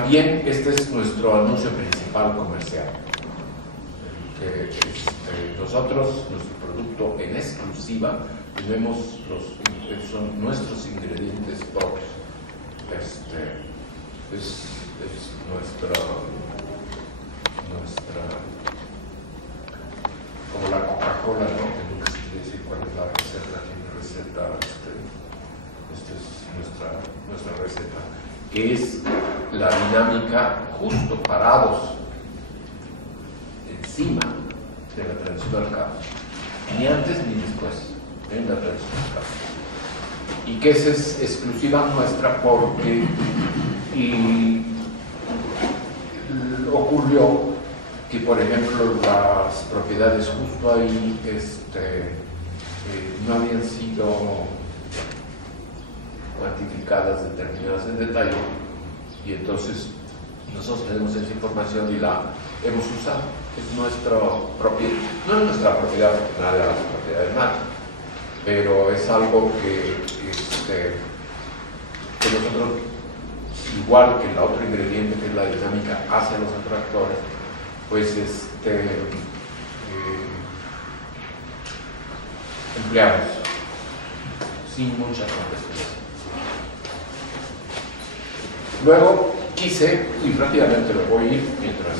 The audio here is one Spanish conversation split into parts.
También este es nuestro anuncio principal comercial. Nosotros, nuestro producto en exclusiva, tenemos son nuestros ingredientes propios. Es nuestra, como la Coca-Cola, ¿no? Que nunca se quiere decir cuál es la receta, tiene receta, esta es nuestra receta, que es la dinámica justo parados encima de la tradicional causa, ni antes ni después, en la tradicional causa. Y que esa es exclusiva nuestra porque ocurrió que, por ejemplo, las propiedades justo ahí no habían sido cuantificadas, determinadas en detalle, y entonces nosotros tenemos esa información y la hemos usado. Es nuestra propiedad, no es nuestra propiedad, porque nada de las propiedades de nadie, pero es algo que nosotros, igual que el otro ingrediente que es la dinámica hacia los atractores, pues empleamos sin mucha complejidad. Luego quise, y rápidamente lo voy a ir mientras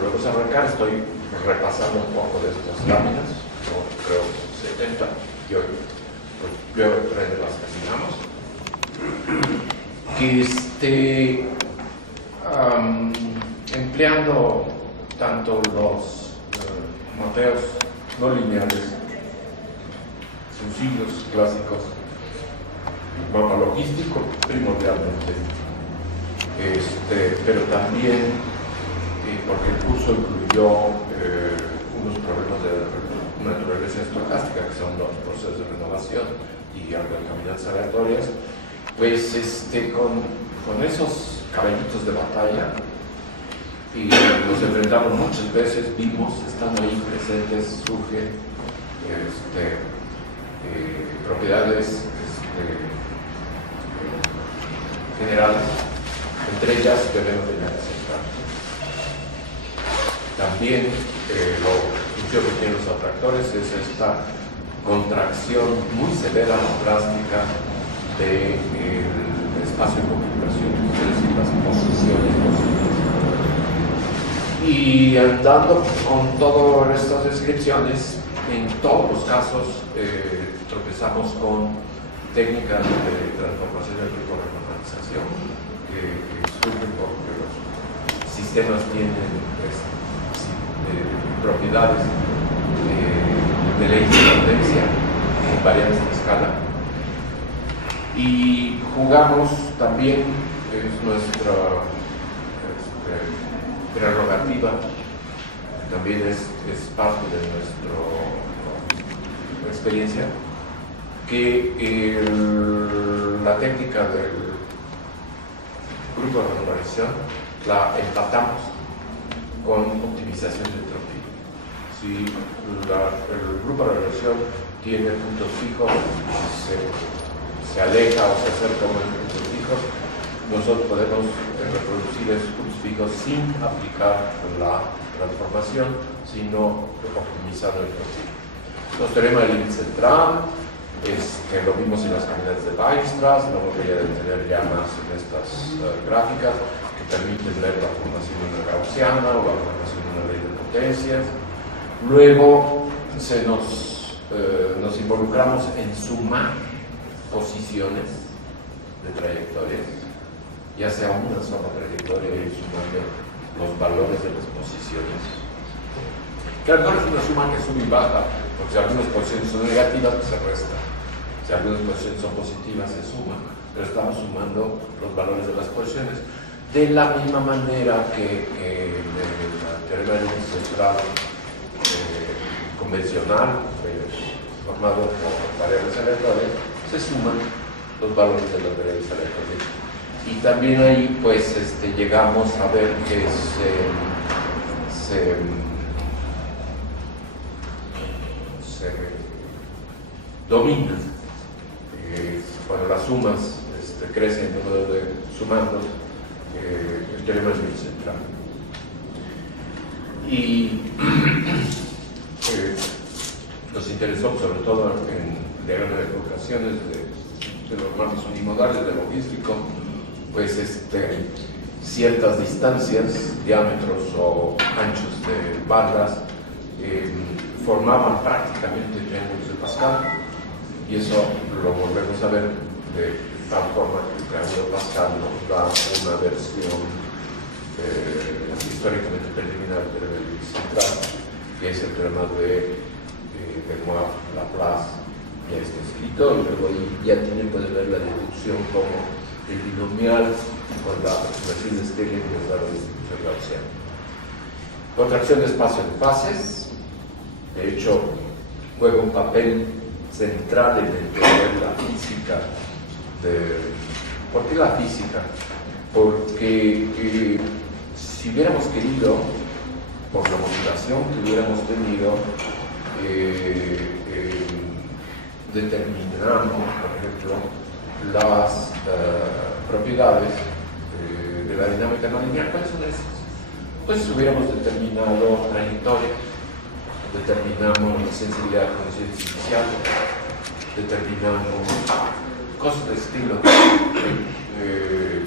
luego se arrancar, estoy repasando un poco de estas láminas, creo 70, y hoy voy a aprender las que empleando tanto los mapeos no lineales, sencillos, clásicos, mapa logístico primordialmente, pero también porque el curso incluyó unos problemas de naturaleza estocástica, que son los procesos de renovación y algo de caminatas aleatorias, pues con esos caballitos de batalla, y nos enfrentamos muchas veces, vimos, están ahí presentes, surgen propiedades generales, entre ellas debemos de central. También lo función que tienen los atractores es esta contracción muy severa o drástica del espacio de comunicación, es decir, las posiciones. Y andando con todas estas descripciones, en todos los casos tropezamos con técnicas de transformación de tipo de normalización que surgen porque los sistemas tienen propiedades de ley de tendencia en variables de escala, y jugamos también, es nuestra prerrogativa, también es parte de nuestra experiencia, que la técnica del grupo de normalización la empatamos con optimización de entropía. Si el grupo de relación tiene puntos fijos, se aleja o se acerca a unos puntos fijos, nosotros podemos reproducir esos puntos fijos sin aplicar la transformación, sino optimizando el entropía. Los teoremas del límite central, lo vimos en las caminatas de Weierstrass, no voy a detener ya más en estas gráficas, que permiten ver la formación de una gaussiana o la formación de una ley de potencias. Luego nos involucramos en sumar posiciones de trayectorias, ya sea una sola trayectoria y sumando los valores de las posiciones. Que a lo mejor es una suma que sube y baja, porque si algunas posiciones son negativas, se resta. Si algunas posiciones son positivas, se suman, pero estamos sumando los valores de las posiciones. De la misma manera que la teoría del límite central convencional, formado por variables aleatorias, se suman los valores de las variables aleatorias. Y también ahí pues llegamos a ver que se domina cuando las sumas crecen en número de sumandos, el teorema del nivel central. Y nos interesó sobre todo en el diagrama de ecuaciones de los marcos unimodales de logístico, pues ciertas distancias, diámetros o anchos de bandas formaban prácticamente triángulos de Pascal, y eso lo volvemos a ver de tal forma que el triángulo de Pascal nos da una versión históricamente preliminar del nivel central, que es el teorema de Benoit Laplace. Ya está escrito, y luego ahí ya pueden ver la deducción como el binomial con la aproximación de Stirling nos da la distribución gaussiana. Contracción de espacio de fases, de hecho, juega un papel central en entender la física. ¿Por qué la física? Porque si hubiéramos querido, por la motivación que hubiéramos tenido, determinamos, por ejemplo, las propiedades de la dinámica no lineal. ¿Cuáles son esas? Pues hubiéramos determinado trayectoria, determinamos sensibilidad de condiciones iniciales, determinamos cosas de estilo,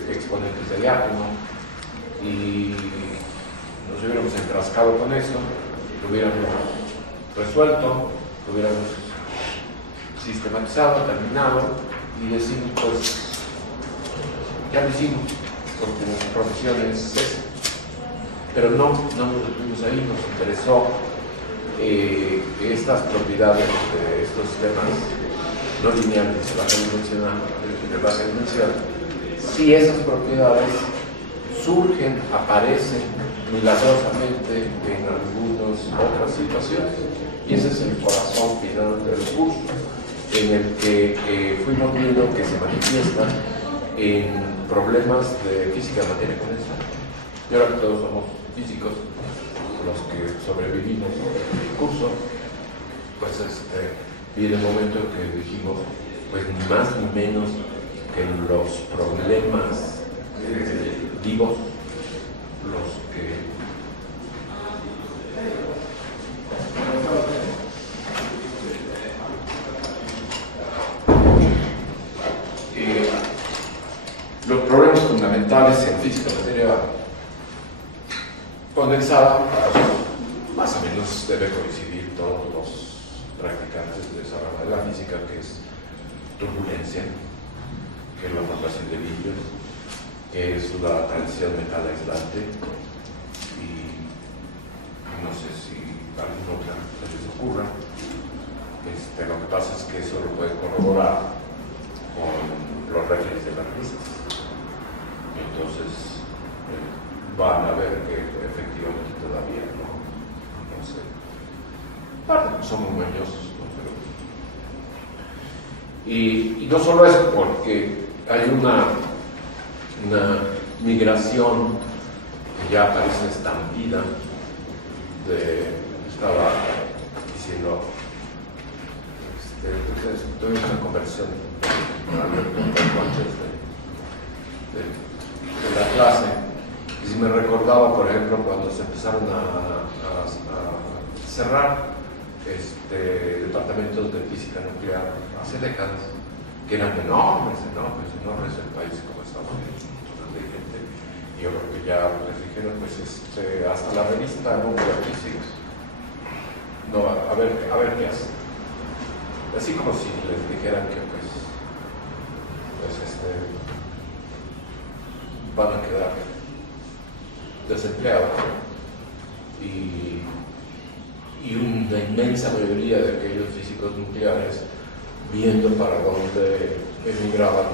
exponentes de diácono, y nos hubiéramos enfrascado con eso, lo hubiéramos resuelto, lo hubiéramos sistematizado, terminado, y decimos, pues, ya lo hicimos, porque nuestra profesión es esa. Pero no nos detuvimos ahí, nos interesó estas propiedades de estos sistemas no lineales de baja dimensión, si esas propiedades surgen, aparecen milagrosamente en algunas otras situaciones. Y ese es el corazón final del curso, en el que fuimos viendo que se manifiestan en problemas de física de materia condensada. Y ahora que todos somos físicos, los que sobrevivimos el curso, pues viene el momento en que dijimos, pues ni más ni menos que los problemas vivos, los que los problemas fundamentales en física de materia condensada, más o menos debe coincidir todos los practicantes de esa rama de la física, que es turbulencia, que es la formación de líquidos, que es la transición metal aislante, y no sé si alguna otra se les ocurra. Lo que pasa es que eso lo pueden corroborar con los referees de las revistas. Entonces van a ver que efectivamente todavía no sé. Bueno, somos mañosos, ¿no? Y no solo eso, porque hay una migración que ya parece estampida estaba diciendo, tuve una conversión antes de la clase, y si me recordaba, por ejemplo, cuando se empezaron a cerrar departamentos de física nuclear hace décadas, que eran enormes en países como Estados Unidos, de gente, y yo creo que ya les dijeron, pues hasta la revista Nuclear Physics, no, a ver qué hace. Así como si les dijeran que van a quedar desempleados, y una inmensa mayoría de aquellos físicos nucleares, viendo para dónde emigraron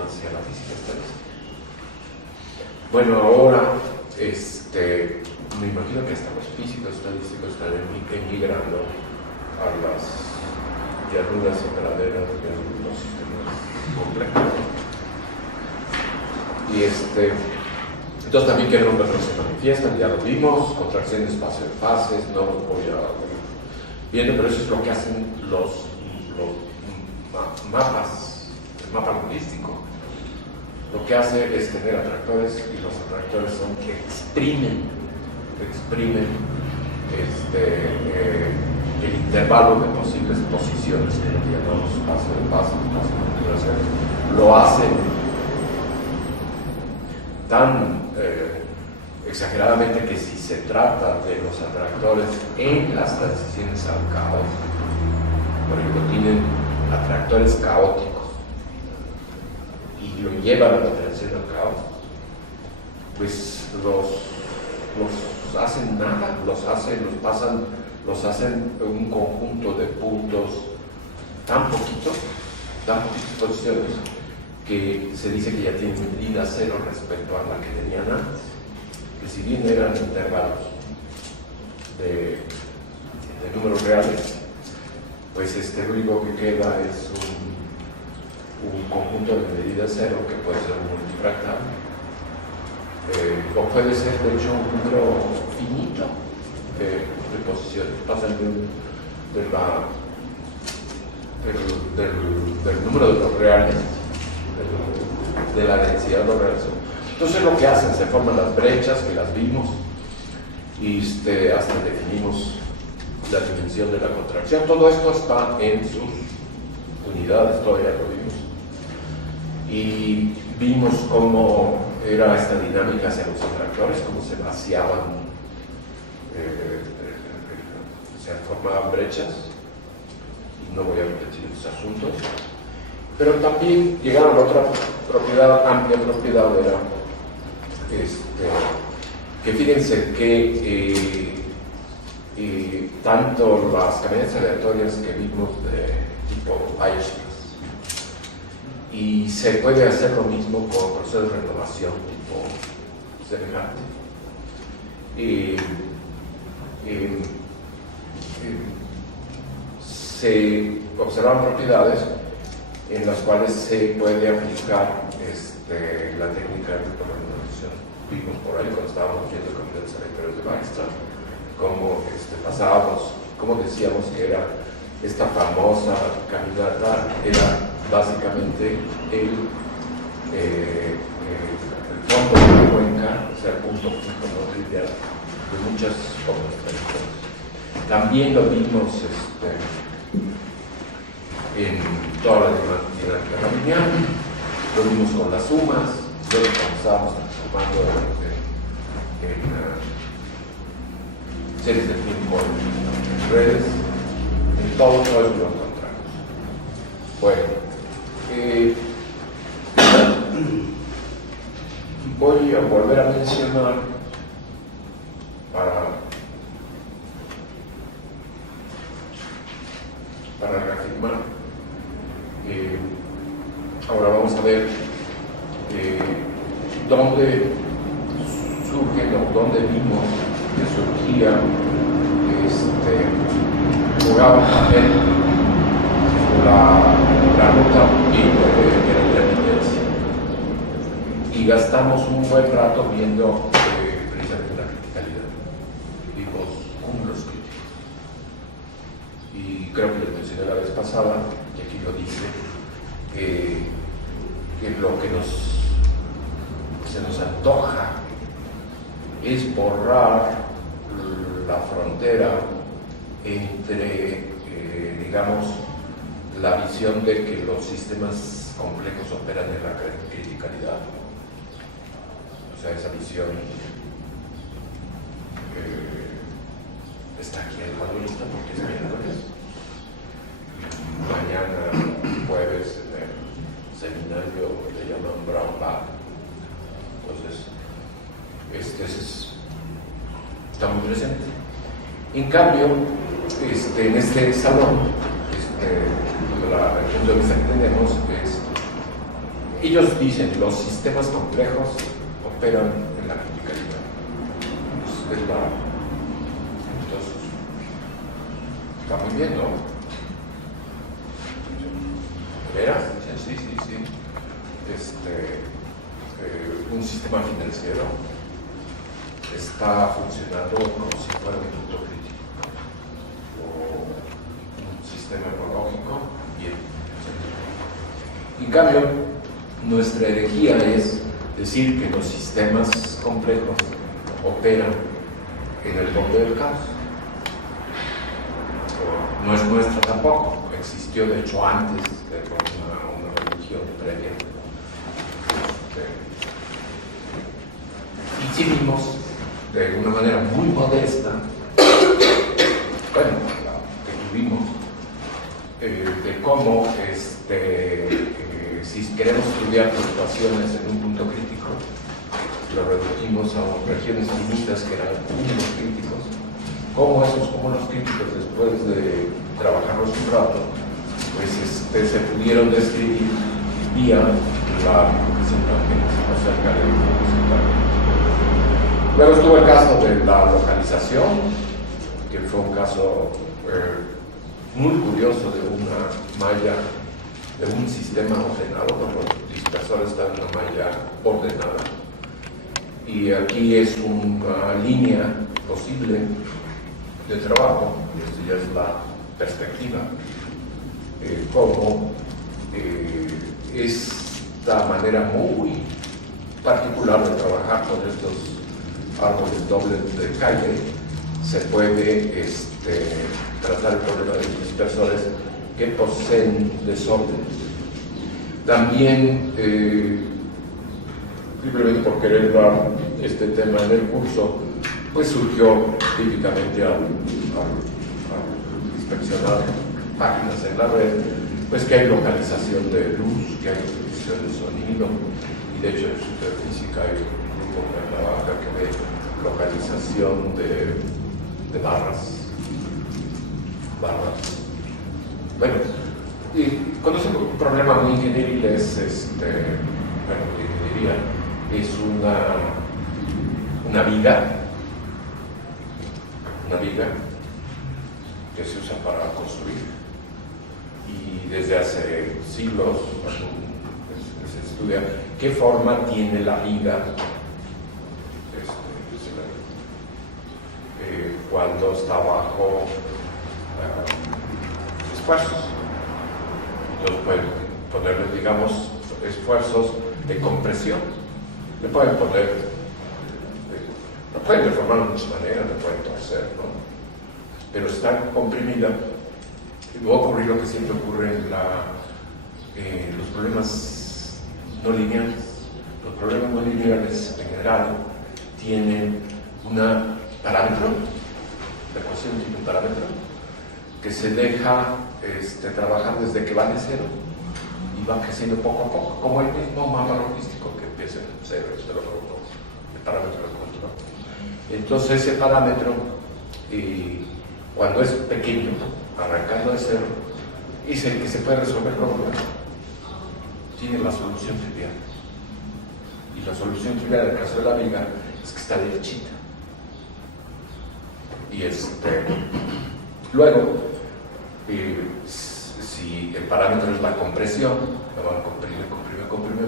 hacia la física estadística. Bueno, ahora me imagino que hasta los físicos estadísticos están emigrando a las llanuras y praderas de los sistemas complejos. Y entonces también qué nombres se manifiestan, ya lo vimos, contracción de espacio de fases, no los voy a viendo, pero eso es lo que hacen los mapas, el mapa logístico. lo que hace es tener atractores, y los atractores son que exprimen el intervalo de posibles posiciones que lo llamamos espacio de paso, espacio de configuración. Lo hacen tan exageradamente que si se trata de los atractores en las transiciones al caos, por ejemplo, tienen atractores caóticos y lo llevan a la transición al caos, pues los hacen nada, los hacen un conjunto de puntos tan poquitos posiciones, que se dice que ya tienen medida cero respecto a la que tenían antes, que si bien eran intervalos de números reales, pues lo único que queda es un conjunto de medida cero que puede ser un multifractal, o puede ser de hecho un número finito de posiciones. Pasan del número de los reales, de la densidad de los reales. Entonces lo que hacen, se forman las brechas que las vimos, y hasta definimos la dimensión de la contracción. Todo esto está en sus unidades, todavía lo vimos. Y vimos cómo era esta dinámica hacia los atractores, cómo se vaciaban, se formaban brechas, y no voy a repetir esos asuntos. Pero también llegaron a otra propiedad, amplia propiedad, era que fíjense que tanto las camionetas aleatorias que vimos de tipo Weierstrass, y se puede hacer lo mismo con procesos de renovación tipo semejante, se observan propiedades en las cuales se puede aplicar la técnica de renovación. Vimos por ahí cuando estábamos viendo camionetas aleatorias de Weierstrass cómo pasábamos, como decíamos que era esta famosa caminata, era básicamente el fondo de la cuenca, o sea, el punto fijo, ¿no?, de muchas otras tradiciones. También lo vimos en toda la dinámica lineal, lo vimos con las sumas, luego cuando estábamos transformando en series de tiempo en redes, en todo eso lo encontramos. Bueno, voy a volver a mencionar para reafirmar. Ahora vamos a ver dónde surgen o dónde vimos que surgía, jugaba un papel la ruta de la intermitencia. Y gastamos un buen rato viendo precisamente la criticalidad. Vimos cúmulos críticos. Y creo que les mencioné la vez pasada, y aquí lo dice, que lo que se nos antoja es borrar la frontera entre, digamos, la visión de que los sistemas complejos operan en la criticalidad. O sea, esa visión está aquí en el manualista porque es miércoles. Mañana, jueves, en el seminario que le llaman Brown Bag. Entonces, está muy presente. En cambio, en este salón, el punto de vista que tenemos es, ellos dicen, los sistemas complejos operan en la criticalidad. Entonces, está muy bien, ¿no? ¿Veras? Sí. Un sistema financiero está funcionando como si fuera un punto crítico, o un sistema ecológico bien. En cambio, nuestra herejía es decir que los sistemas complejos operan en el borde del caos. No es nuestra tampoco, existió de hecho antes de una religión previa. Y sí vimos de una manera muy modesta, bueno, que tuvimos, de cómo si queremos estudiar fluctuaciones en un punto crítico, lo reducimos a regiones finitas que eran puntos críticos. Cómo los críticos, después de trabajarlos un rato, pues se pudieron describir vía la representación acerca de representación. Luego estuvo el caso de la localización, que fue un caso muy curioso de una malla, de un sistema ordenado, cuando el dispersor está en una malla ordenada. Y aquí es una línea posible de trabajo, y esto ya es la perspectiva, como esta manera muy particular de trabajar con estos árboles dobles de calle se puede tratar el problema de los dispersores que poseen desorden. También, simplemente por querer dar este tema en el curso, pues surgió típicamente al inspeccionar páginas en la red, pues que hay localización de luz, que hay localización de sonido, y de hecho en superfísica hay un grupo que trabaja que ve localización de barras. Bueno, y conoce un problema muy ingenieril, es ingeniería, es una viga que se usa para construir, y desde hace siglos se estudia qué forma tiene la viga cuando está bajo esfuerzos. Entonces pueden ponerle, digamos, esfuerzos de compresión. Le pueden poner, lo pueden deformar de muchas maneras, le pueden torcer, ¿no? Pero está comprimida. Y va a ocurrir lo que siempre ocurre en los problemas no lineales. Los problemas no lineales en general tienen una parámetro, la ecuación tiene un parámetro que se deja trabajar desde que vale cero y va creciendo poco a poco, como el mismo mapa logístico que empieza en cero, el parámetro de control. Entonces ese parámetro, cuando es pequeño, arrancando de cero, y que se puede resolver con problema, tiene la solución trivial. Y la solución trivial en el caso de la viga es que está derechita. Y luego, si el parámetro es la compresión, la van a comprimir,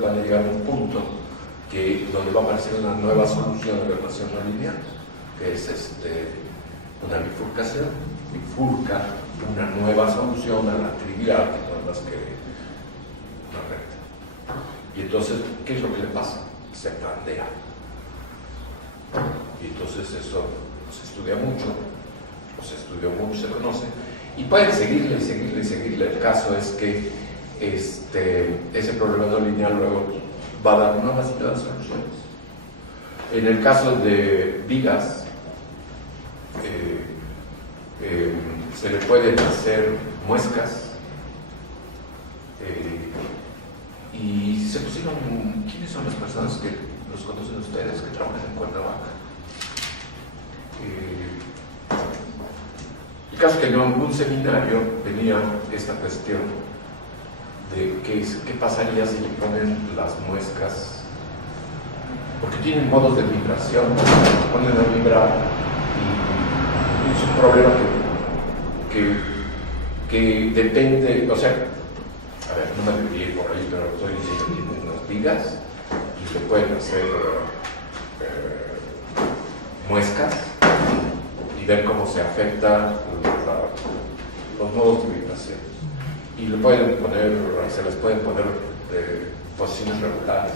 van a llegar a un punto donde va a aparecer una nueva solución de la ecuación no lineal, que es una bifurcación, bifurca una nueva solución a la trivial, que no es más que una recta. Y entonces, ¿qué es lo que le pasa? Se pandea. Y entonces eso se estudia mucho, se conoce, y pueden seguirle. El caso es que ese problema no lineal luego va a dar una base de soluciones. En el caso de vigas, se le pueden hacer muescas, y se pusieron, ¿quiénes son las personas que los conocen ustedes que trabajan en Cuernavaca? El caso es que en un seminario venía esta cuestión de qué pasaría si le ponen las muescas, porque tienen modos de vibración, ponen a vibrar, y es un problema que depende, o sea, a ver, no me voy a ir por ahí, pero estoy diciendo que tienen unas vigas y le pueden hacer muescas y ver cómo se afecta los modos de vibración. Y se les pueden poner posiciones regulares,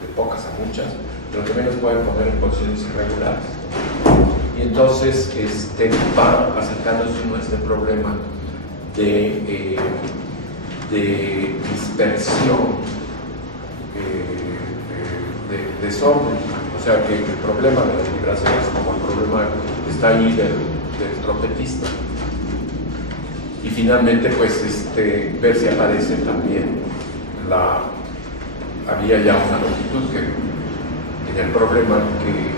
de pocas a muchas, pero también los pueden poner en posiciones irregulares. Y entonces va acercándose uno a este problema de dispersión, de desorden. O sea que el problema de las vibraciones, como el problema está ahí del trompetista. Y finalmente, pues, ver si aparece también había ya una longitud que tenía el problema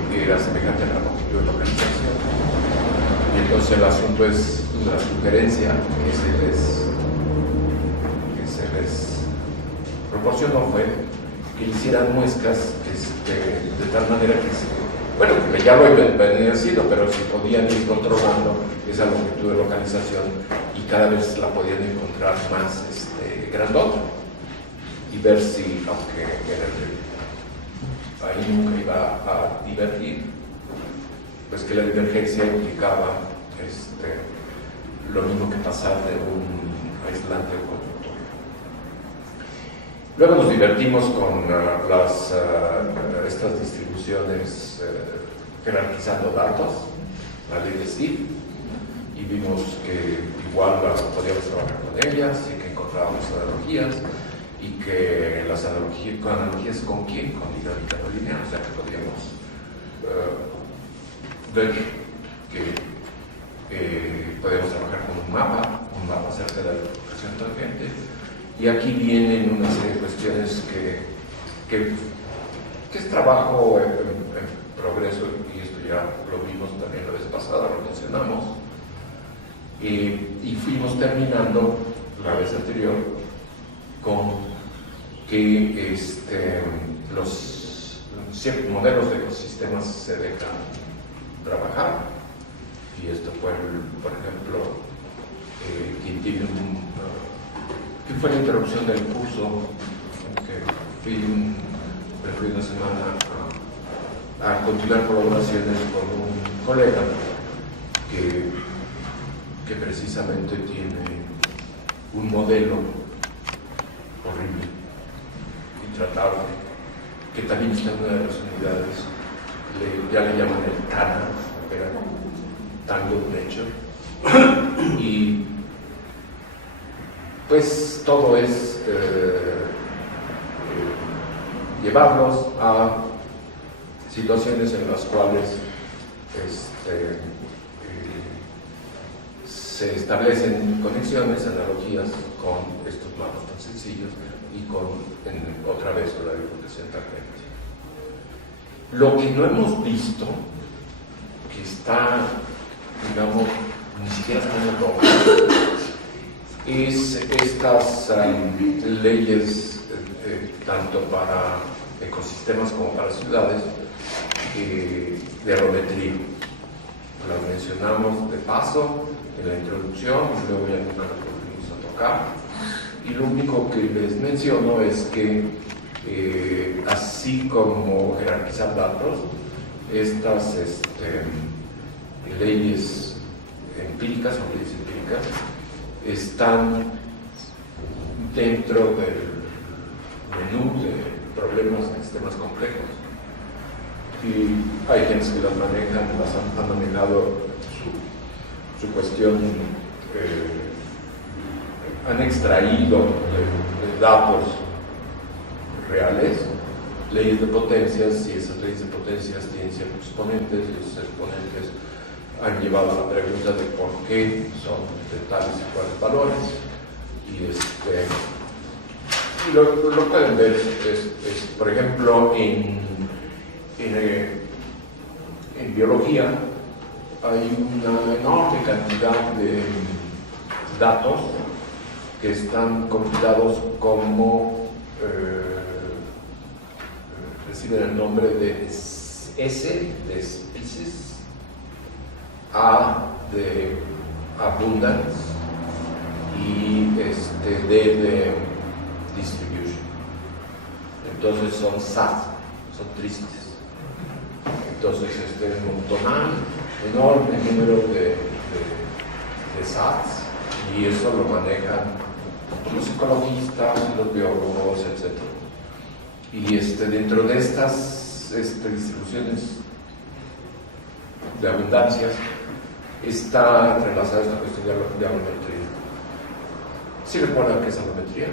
que era semejante a la longitud de localización. Y entonces el asunto es una sugerencia que se les proporcionó fue que hicieran muestras de tal manera que ya lo habían sido, pero si podían ir controlando esa longitud de localización y cada vez la podían encontrar más grandota y ver si, aunque ahí nunca iba a divergir, pues que la divergencia implicaba lo mismo que pasar de un aislante al conductor. Luego nos divertimos con estas distribuciones jerarquizando datos, la ley de Steve, y vimos que igual podíamos trabajar con ellas y que encontrábamos analogías, y que las analogías con quién, con dinámica no lineal, o sea que podríamos ver que podemos trabajar con un mapa acerca de la dispersión tangente, y aquí vienen una serie de cuestiones que es trabajo en progreso, y esto ya lo vimos también la vez pasada, lo mencionamos, y fuimos terminando la vez anterior con que los ciertos modelos de ecosistemas se dejan trabajar, y esto fue, por ejemplo, que fue la introducción del curso, que fui una semana a continuar colaboraciones con un colega que precisamente tiene un modelo horrible, intratable, que también está en una de las unidades, ya le llaman el TANA, era Tango Nature, y pues todo es llevarlos a situaciones en las cuales se establecen conexiones, analogías con estos mapas tan sencillos y otra vez con la bifurcación tangente. Lo que no hemos visto, que está, digamos, ni siquiera está en el rojo, es estas leyes, tanto para ecosistemas como para ciudades, de aerometría. Las mencionamos de paso en la introducción, y luego ya nunca las volvimos a tocar. Y lo único que les menciono es que, así como jerarquizar datos, estas leyes empíricas o leyes empíricas están dentro del menú de problemas en sistemas complejos. Y hay quienes que las manejan, han manejado su cuestión, han extraído de datos reales leyes de potencias, y esas leyes de potencias tienen ciertos exponentes, y esos exponentes han llevado a la pregunta de por qué son de tales y cuales valores, y lo pueden ver, por ejemplo, en biología hay una enorme cantidad de datos que están compilados como reciben el nombre de S de species, A de abundance y D de distribution. Entonces son SAT, son tristes. Entonces montonal, enorme número de SATs, y eso lo manejan los ecologistas, los biólogos, etc. Y dentro de estas distribuciones de abundancias está entrelazada esta cuestión de alometría. ¿Sí recuerdan qué es alometría?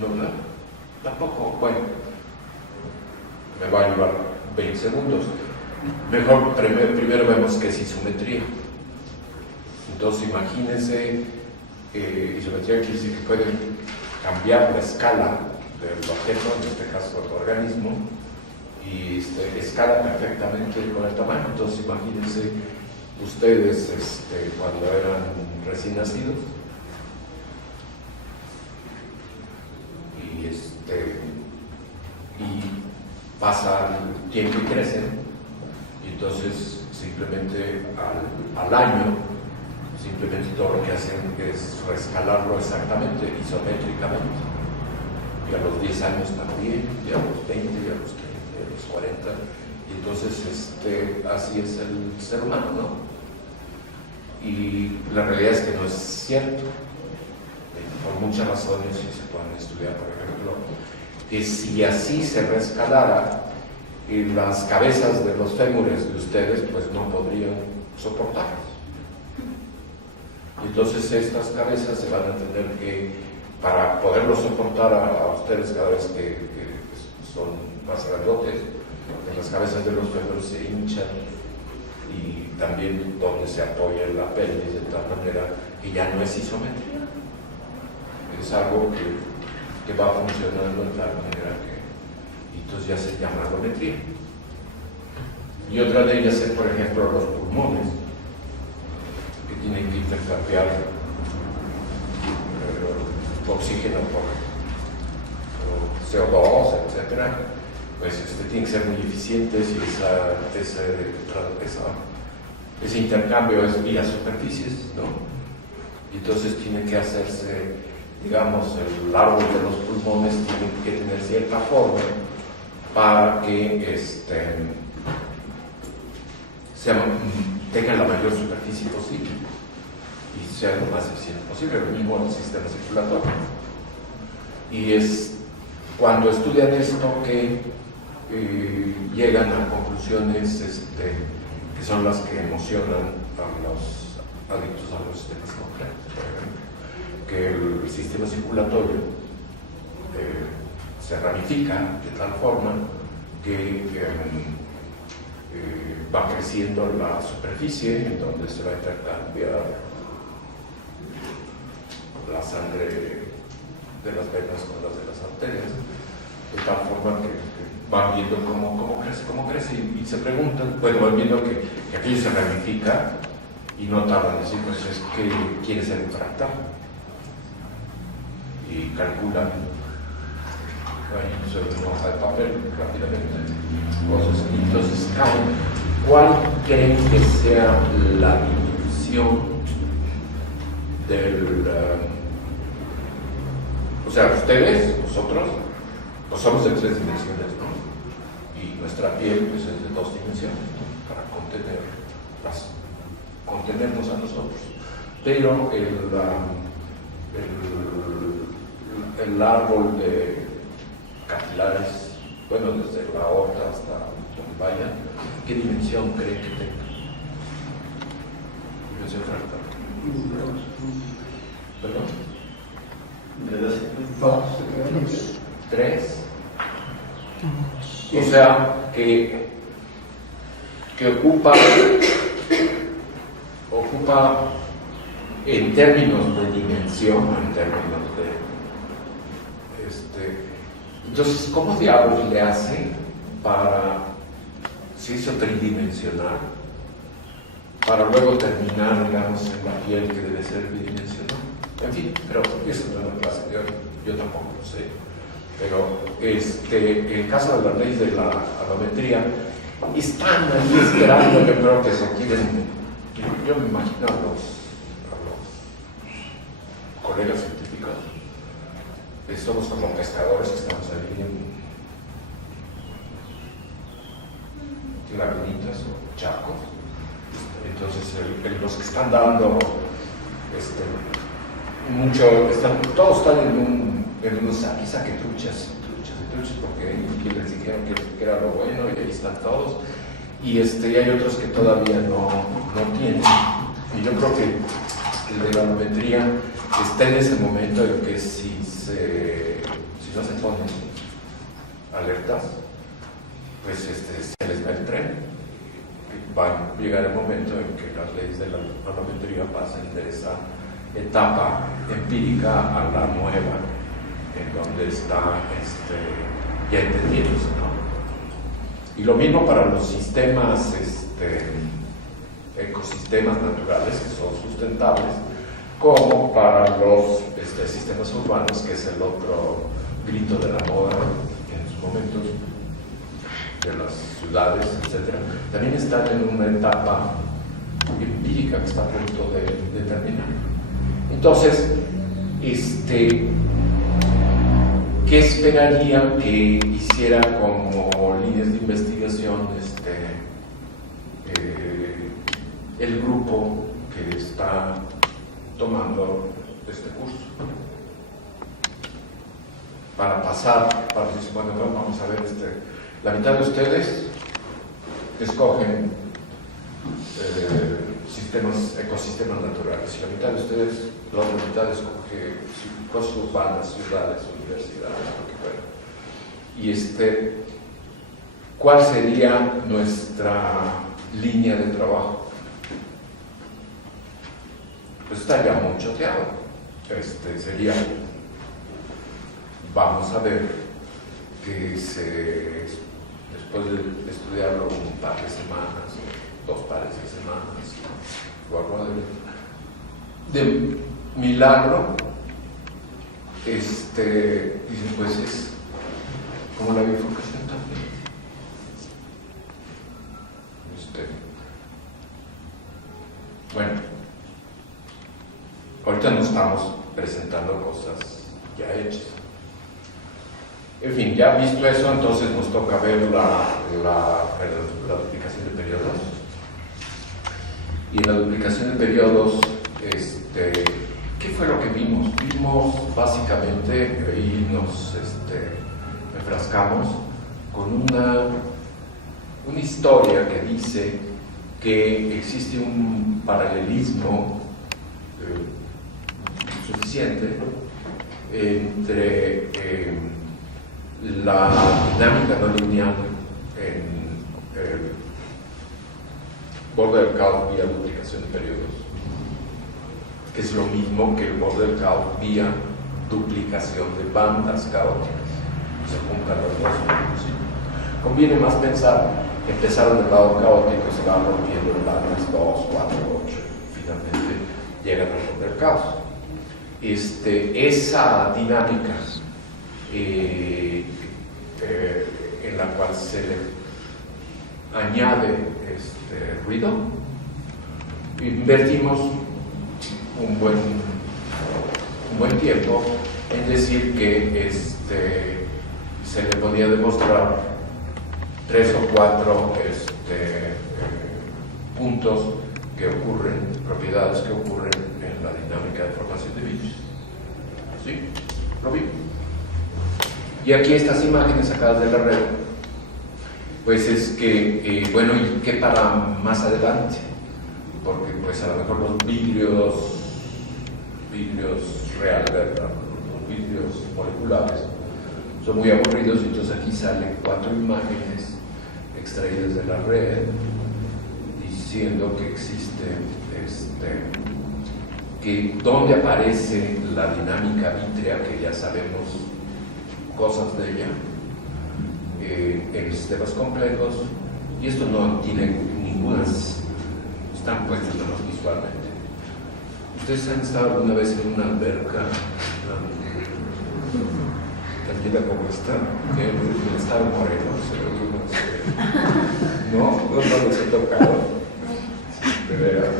¿No, verdad? Tampoco. Bueno, me va a llevar 20 segundos. Mejor primero vemos qué es isometría. Entonces imagínense, isometría quiere decir que pueden cambiar la escala del objeto, en este caso el organismo, y escala perfectamente con el tamaño. Entonces imagínense ustedes cuando eran recién nacidos y pasa el tiempo y crecen, y entonces simplemente al año simplemente todo lo que hacen es reescalarlo exactamente, isométricamente, y a los 10 años también, y a los 20, y a los 30, y a los 40, y entonces así es el ser humano, ¿no? Y la realidad es que no es cierto, por muchas razones, y se pueden estudiar, por ejemplo, que si así se reescalara, las cabezas de los fémures de ustedes pues no podrían soportarlos. Entonces estas cabezas se van a tener que, para poderlo soportar a ustedes cada vez que son más grandotes, las cabezas de los fémures se hinchan, y también donde se apoya la pelvis, de tal manera que ya no es isometría, es algo que va funcionando de tal manera que, y entonces ya se llama alometría. Y otra de ellas es, por ejemplo, los pulmones, que tienen que intercambiar oxígeno por CO2, etc. Pues tienen que ser muy eficientes, y ese intercambio es vía superficies, ¿no? Y entonces tiene que hacerse, digamos, el árbol de los pulmones tiene que tener cierta forma para que tenga la mayor superficie posible y sea lo más eficiente posible, lo mismo el sistema circulatorio. Y es cuando estudian esto que llegan a conclusiones que son las que emocionan a los adictos a los sistemas complejos, por ejemplo, que el sistema circulatorio se ramifica de tal forma que va creciendo la superficie en donde se va a intercambiar la sangre de las venas con las de las arterias, de tal forma que van viendo cómo crece, y se preguntan, bueno, van viendo que aquello se ramifica, y no tardan en decir, pues es que quiere ser un fractal, y calculan ahí sobre una hoja de papel rápidamente cosas, y entonces ¿cuál creen que sea la dimensión del o sea, ustedes, nosotros, pues somos de 3 dimensiones, ¿no? Y nuestra piel pues es de 2 dimensiones, ¿no? Para contenernos a nosotros. Pero el árbol de capilares, bueno, desde la aorta hasta donde vaya, ¿qué dimensión creen que tenga? Dimensión fractal. ¿Perdón? ¿2? ¿3? O sea, que ocupa en términos de dimensión, en términos de entonces, ¿cómo diablos le hace para, si hizo tridimensional, para luego terminar, digamos, en la piel que debe ser bidimensional? En fin, pero eso no es una clase de hoy, yo tampoco lo sé. Pero en el caso de las leyes de la alometría, están ahí esperando, yo creo que se quieren, yo me imagino a los colegas científicos, que somos como pescadores que estamos ahí en lagunitas o charcos. Entonces los que están dando todos están en unos saque-truchas, porque les dijeron que era lo bueno y ahí están todos. Y hay otros que todavía no tienen. Y yo creo que el de la balometría está en ese momento en que si no se ponen alertas, pues se les va el tren. Va a llegar el momento en que las leyes de la balometría pasen de esa etapa empírica a la nueva, en donde está ya entendiéndose, ¿no? Y lo mismo para los sistemas, ecosistemas naturales que son sustentables, como para los sistemas urbanos, que es el otro grito de la moda en sus momentos, de las ciudades, etc. También están en una etapa empírica que está a punto de terminar. Entonces, ¿qué esperaría que hiciera como líneas de investigación el grupo que está tomando este curso? Para decir, bueno, vamos a ver, la mitad de ustedes escogen ecosistemas naturales, y la mitad de ustedes, la otra mitad escoge cosas urbanas, ciudades, universidades, lo que fuera. Y ¿cuál sería nuestra línea de trabajo? Pues está ya muy choteado. Sería, vamos a ver que después de estudiarlo un par de semanas, 2 pares de semanas, o algo de milagro, dicen, pues es como la bifurcación también. Bueno, ahorita no estamos presentando cosas ya hechas. En fin, ya visto eso, entonces nos toca ver la duplicación de periodos. Y en la duplicación de periodos, ¿qué fue lo que vimos? Vimos básicamente, ahí nos enfrascamos con una historia que dice que existe un paralelismo suficiente entre la dinámica no lineal en el borde del caos vía duplicación de periodos, que es lo mismo que el borde del caos vía duplicación de bandas caóticas. Se juntan los dos. ¿Sí? Conviene más pensar que empezaron del lado caótico y se van rompiendo en bandas 2, 4, 8, y finalmente llegan al borde del caos. Esa dinámica en la cual se le añade ruido, invertimos un buen tiempo en decir que se le podía demostrar 3 o 4 puntos que ocurren, propiedades que ocurren en la dinámica de formación de bichos. ¿Sí? ¿Lo vimos? Y aquí estas imágenes sacadas de la red, pues es que, bueno, ¿y qué para más adelante? Porque pues a lo mejor los vidrios reales, los vidrios moleculares, son muy aburridos, y entonces aquí salen 4 imágenes extraídas de la red diciendo que existe que donde aparece la dinámica vítrea, que ya sabemos cosas de ella, en sistemas complejos, y esto no tiene ninguna, están puestos visualmente. ¿Ustedes han estado alguna vez en una alberca tranquila como esta, que en el estado Morelos? ¿No les ha tocado? De veras.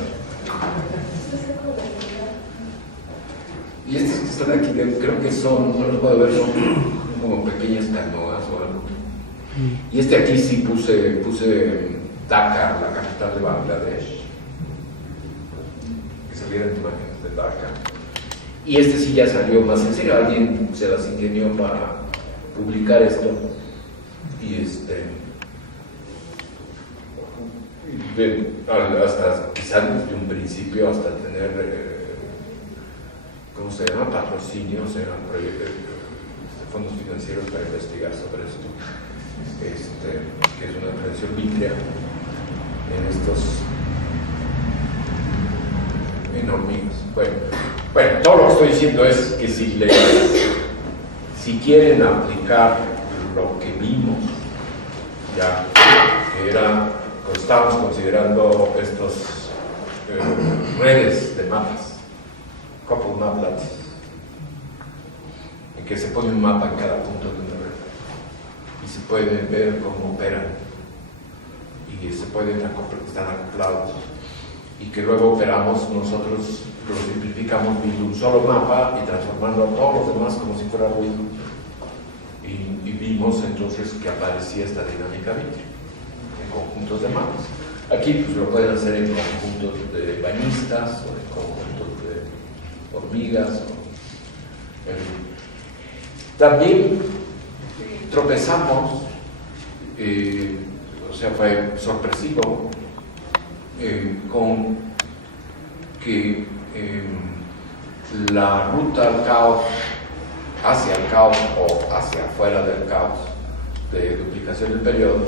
Y estos que están aquí, creo que son, no los puedo ver, son como pequeñas canoas o algo. Y aquí sí puse Dhaka, la capital de Bangladesh, que salieron imágenes de DACA. Y este sí ya salió más en serio, alguien se las ingenió para publicar esto. Y hasta quizás desde un principio, hasta tener, ¿cómo se llama? Patrocinios, fondos financieros para investigar sobre esto, que es una prevención vítrea en estos en hormigas. Bueno, todo lo que estoy diciendo es que si quieren aplicar lo que vimos, ya que era, estábamos considerando estos redes de mapas, couple map lattice, en que se pone un mapa en cada punto de una red y se puede ver cómo operan y se pueden estar acoplados, y que luego operamos, nosotros lo simplificamos viendo un solo mapa y transformando a todos los demás como si fuera ruido, y vimos entonces que aparecía esta dinámica vítrea en conjuntos de mapas. Aquí pues lo pueden hacer en conjuntos de bañistas o en conjuntos de hormigas también tropezamos, o sea, fue sorpresivo con que la ruta al caos, hacia el caos o hacia afuera del caos de duplicación del periodo,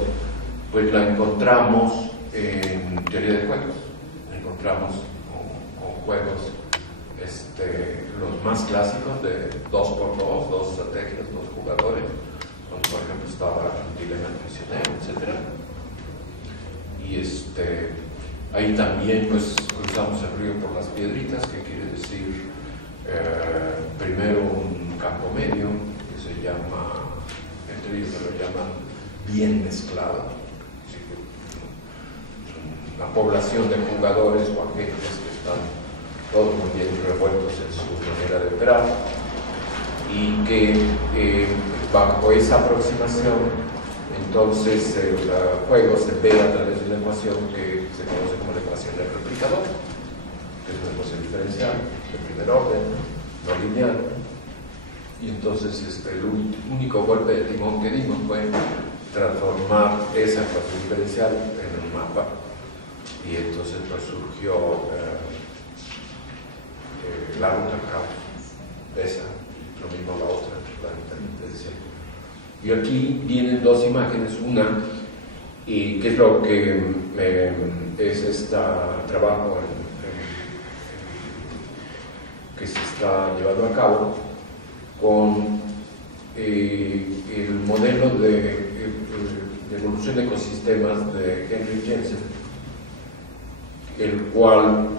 pues la encontramos en teoría de juegos. La encontramos con juegos los más clásicos de 2x2, dos estrategias, dos jugadores, donde por ejemplo estaba el dilema del prisionero, etc. Y ahí también pues cruzamos el río por las piedritas, que quiere decir primero un campo medio que se llama, entre ellos lo llaman bien mezclado, así que una población de jugadores o agentes que están todos muy bien revueltos en su manera de operar, y que bajo esa aproximación entonces el juego se ve a través de una ecuación que se conoce como la ecuación del replicador, que es una ecuación diferencial de primer orden, no lineal. Y entonces el único golpe de timón que dimos fue transformar esa ecuación diferencial en un mapa, y entonces pues surgió la ruta al caos, esa, lo mismo la otra, la intermitencia. Y aquí vienen dos imágenes, una, y que es lo que es este trabajo que se está llevando a cabo con el modelo de evolución de ecosistemas de Henry Jensen, el cual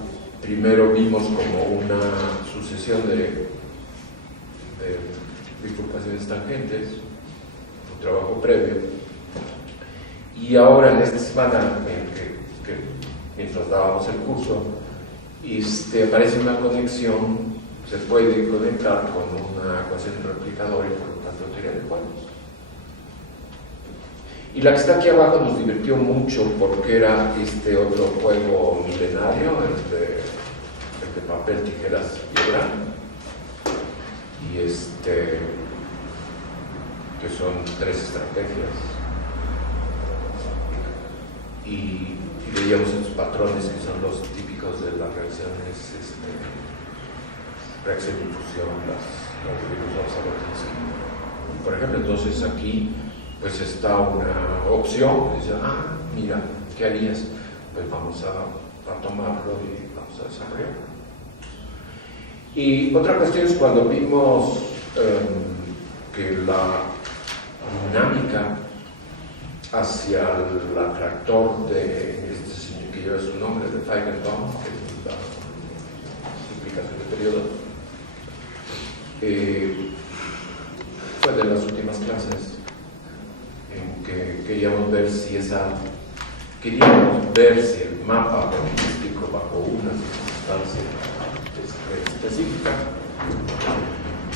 primero vimos como una sucesión de bifurcaciones tangentes, un trabajo previo, y ahora en esta semana, que mientras dábamos el curso, aparece una conexión, se puede conectar con una ecuación de replicador y por lo tanto teoría de juegos. Y la que está aquí abajo nos divirtió mucho porque era este otro juego milenario, el de papel, tijeras, piedra, y que son 3 estrategias, y veíamos estos patrones que son los típicos de las reacciones, reacción de infusión, las de Sabatinski. Por ejemplo, entonces aquí pues está una opción que dice, mira, ¿qué harías? Pues vamos a tomarlo y vamos a desarrollarlo. Y otra cuestión es cuando vimos que la dinámica hacia el atractor de este señor que lleva su nombre, de Feigenbaum, que es la duplicación de periodo, fue de las últimas clases en que queríamos ver si el mapa logístico bajo una circunstancia específica,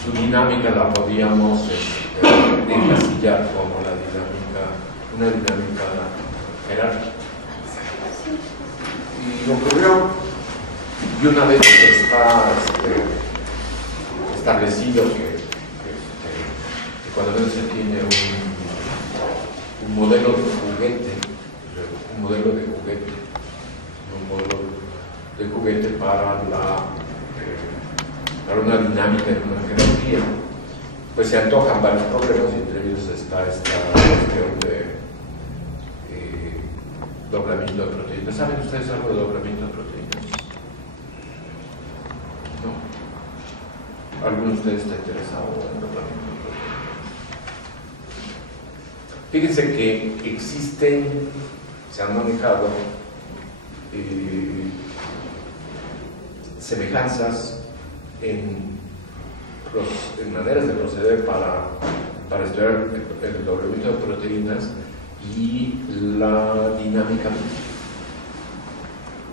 su dinámica la podíamos encasillar como una dinámica jerárquica. Y ocurrió, Y una vez que está establecido que cuando menos se tiene un modelo de juguete, para una dinámica de una jerarquía, pues se antojan varios problemas, y entre ellos está esta cuestión de doblamiento de proteínas. ¿Saben ustedes algo de doblamiento de proteínas? ¿No? ¿Alguno de ustedes está interesado en el doblamiento de proteínas? Fíjense que existen, se han manejado semejanzas en maneras de proceder para estudiar el doblamiento de proteínas y la dinámica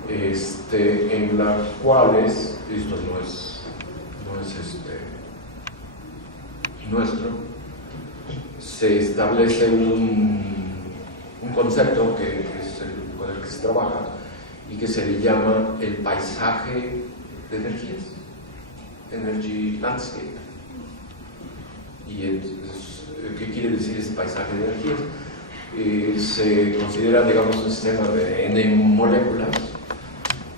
en las cuales, esto no es nuestro, se establece un concepto con el que se trabaja y que se le llama el paisaje de energías, Energy Landscape. ¿Y qué quiere decir ese paisaje de energías? Se considera, digamos, un sistema de N moléculas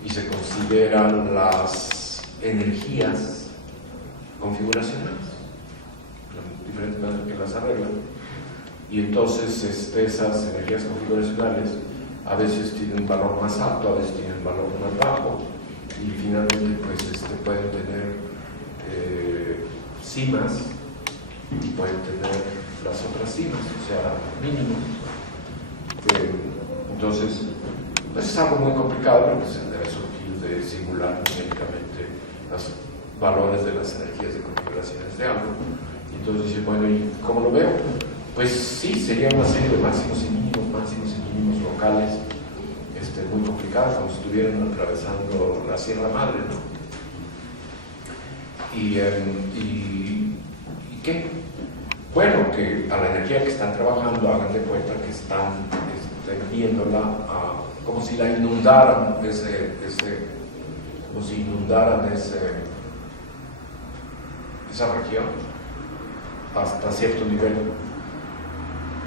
y se consideran las energías configuracionales, las diferentes maneras que las arreglan. Y entonces esas energías configuracionales a veces tienen un valor más alto, a veces tienen un valor más bajo, y finalmente pues pueden tener cimas y pueden tener las otras cimas, o sea, mínimos. Entonces, pues es algo muy complicado porque se debe surgir de simular numéricamente los valores de las energías de configuraciones de algo. Entonces, bueno, ¿y cómo lo veo? Pues sí, sería una serie de máximos y mínimos locales, muy complicados, como si estuvieran atravesando la Sierra Madre, ¿no? ¿Y qué? Bueno, que a la energía que están trabajando hagan de cuenta que están viéndola como si la inundaran, como si inundaran esa región hasta cierto nivel.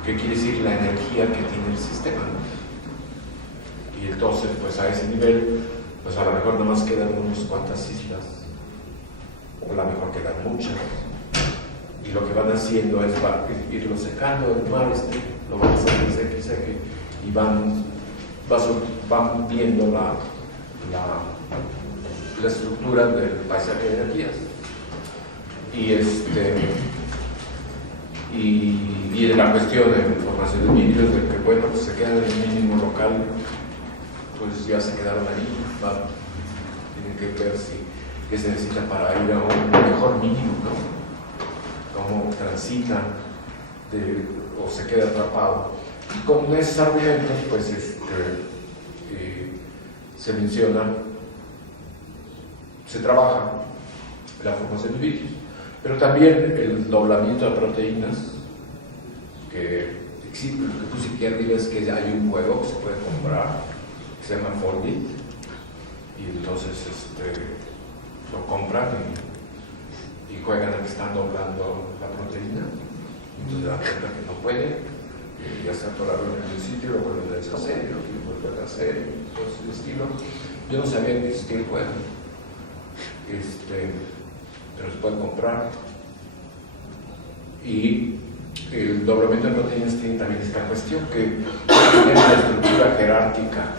¿Qué quiere decir la energía que tiene el sistema, ¿no? Y entonces, pues a ese nivel, pues a lo mejor nada más quedan unas cuantas islas, o a lo mejor quedan muchas, y lo que van haciendo es irlo secando, el mar lo van a hacer seque, y van viendo la estructura del paisaje de energías. Y de la cuestión de formación de vídeos, de que bueno, pues se quedan en el mínimo local, pues ya se quedaron ahí, tienen que ver qué se necesita para ir a un mejor mínimo, ¿no? Cómo transitan o se queda atrapado. Y con esos argumentos, pues se menciona, se trabaja la formación de vídeos, pero también el doblamiento de proteínas, que existe. Lo que puse aquí arriba es que hay un juego que se puede comprar, que se llama Foldit, y entonces lo compran y juegan a que están doblando la proteína, entonces dan cuenta que no pueden, ya se atoraron en el sitio, lo vuelven a deshacer, lo vuelven a hacer, todo ese estilo. Yo no sabía que existía el juego, pero se puede comprar. Y el doblamiento de proteínas tiene también esta cuestión, que tiene una estructura jerárquica.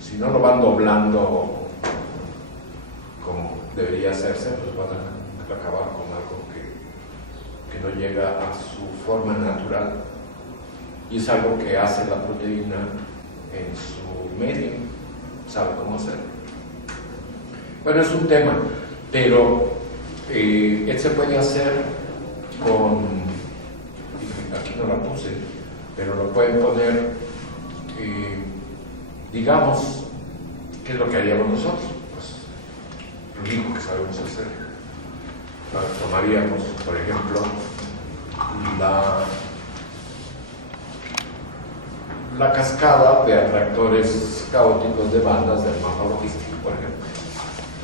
Si no lo van doblando como debería hacerse, pues van a acabar con algo que no llega a su forma natural, y es algo que hace la proteína en su medio, sabe cómo hacerlo. Bueno, es un tema, pero él se puede hacer con, aquí no la puse, pero lo pueden poner, digamos, ¿qué es lo que haríamos nosotros? Pues lo único que sabemos hacer. Tomaríamos, por ejemplo, la cascada de atractores caóticos de bandas del mapa logístico, por ejemplo.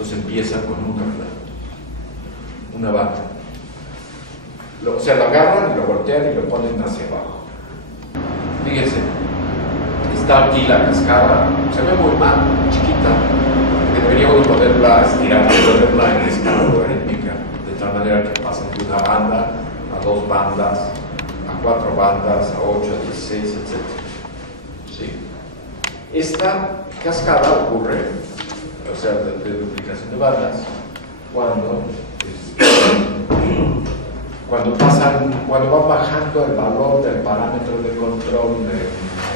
Entonces empieza con una banda. O sea, lo agarran y lo voltean y lo ponen hacia abajo. Fíjense, está aquí la cascada, se ve muy mal, chiquita, que deberíamos poderla estirar, ponerla en escala logarítmica, de tal manera que pasen de una banda a 2 bandas, a 4 bandas, a 8, a 16, etc. ¿Sí? Esta cascada ocurre, o sea, de duplicación de bandas, cuando va bajando el valor del parámetro de control de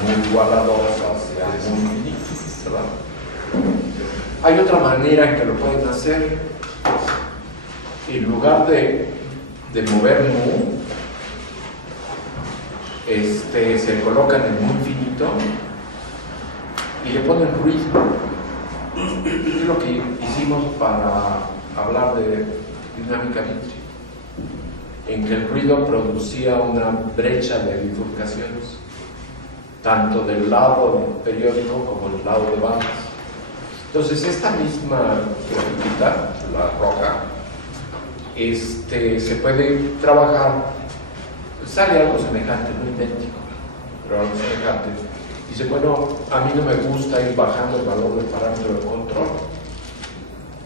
muy igualador hacia muy infinito, ¿verdad? Hay otra manera en que lo pueden hacer. En lugar de mover mu, se colocan en mu infinito y le ponen ruido. Es lo que hicimos para hablar de dinámica vítrea, en que el ruido producía una brecha de bifurcaciones, tanto del lado periódico como del lado de bandas. Entonces, esta misma gráfica, la roja, se puede trabajar, sale algo semejante, no idéntico, pero algo semejante. Dice, bueno, a mí no me gusta ir bajando el valor del parámetro de control.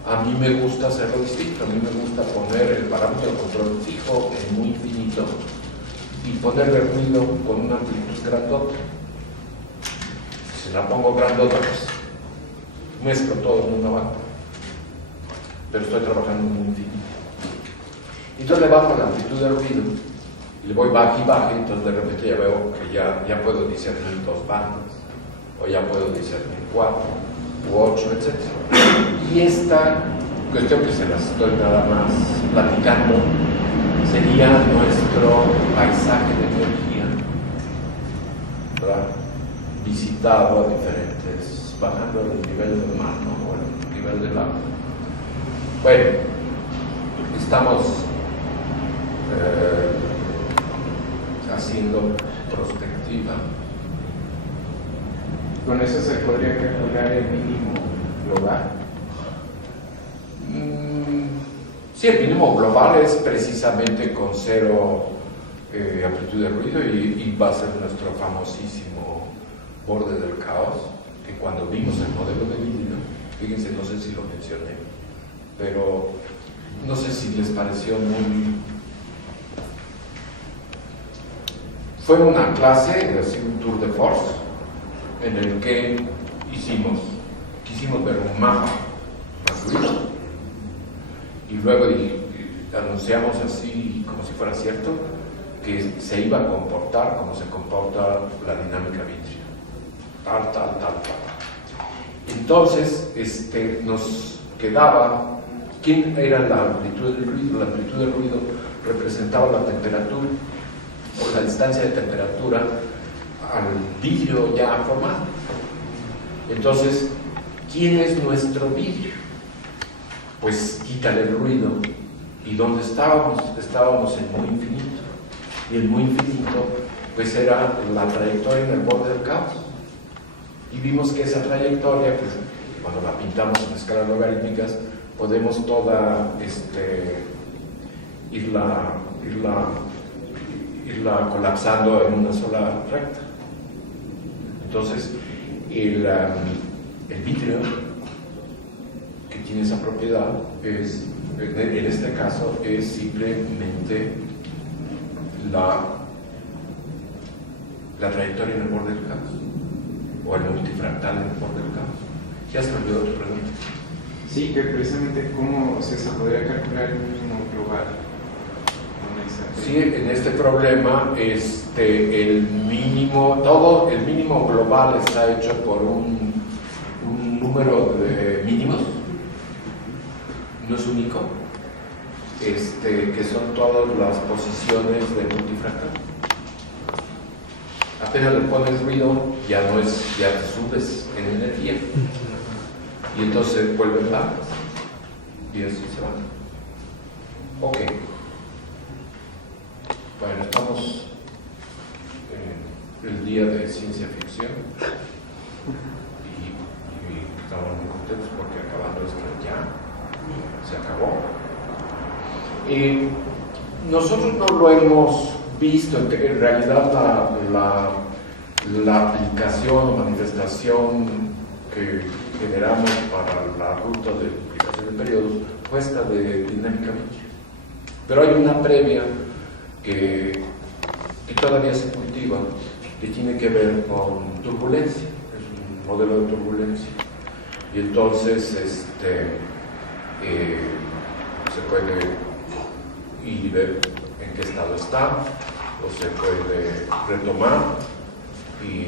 A mí me gusta hacerlo distinto. A mí me gusta poner el parámetro de control fijo en muy infinito y ponerle ruido con una amplitud grandota. Si la pongo grandota, pues mezclo todo en una banda, pero estoy trabajando en muy infinito. Entonces le bajo la amplitud del ruido y le voy baja y baja, entonces de repente ya veo que ya puedo discernir 2 bandas, o ya puedo discernir 4 u 8, etc. Y esta cuestión que se las estoy nada más platicando sería nuestro paisaje de energía, ¿verdad? Visitado a diferentes, bajando el nivel del mar, ¿no? O el nivel del agua. Bueno, estamos haciendo prospectiva. ¿Con eso se podría calcular el mínimo global? Sí, el mínimo global es precisamente con 0 amplitud de ruido y va a ser nuestro famosísimo borde del caos, que cuando vimos el modelo de vidrio, fíjense, no sé si lo mencioné, pero no sé si les pareció muy... Fue una clase, así un tour de force, en el que quisimos ver un mapa más ruido, y luego anunciamos así, como si fuera cierto, que se iba a comportar como se comporta la dinámica vítrea, tal. Entonces, nos quedaba, ¿quién era la amplitud del ruido? La amplitud del ruido representaba la temperatura, o la distancia de temperatura al vidrio ya formado. Entonces, ¿quién es nuestro vidrio? Pues quítale el ruido. ¿Y dónde estábamos? Estábamos en muy infinito. Y el muy infinito, pues era la trayectoria en el borde del caos. Y vimos que esa trayectoria, pues, cuando la pintamos en escalas logarítmicas, podemos toda irla colapsando en una sola recta. Entonces, el vidrio, que tiene esa propiedad, en este caso, es simplemente la trayectoria en el borde del caos, o el multifractal en el borde del caos. ¿Ya se me olvidó tu pregunta? Sí, que precisamente cómo se podría calcular el mínimo global. Sí, en este problema, el mínimo global está hecho por un número de mínimos, no es único, que son todas las posiciones del multifractal. Apenas le pones ruido, ya te subes en energía, y entonces vuelven bajas, y así se van. Ok. Bueno, estamos en el día de ciencia ficción y estamos muy contentos porque acabando esto ya se acabó. Y nosotros no lo hemos visto, en realidad la aplicación o manifestación que generamos para la ruta de duplicación de periodos fue esta de dinámica Minkey. Pero hay una previa que todavía se cultiva, que tiene que ver con turbulencia, es un modelo de turbulencia. Y entonces se puede ir y ver en qué estado está, o se puede retomar, y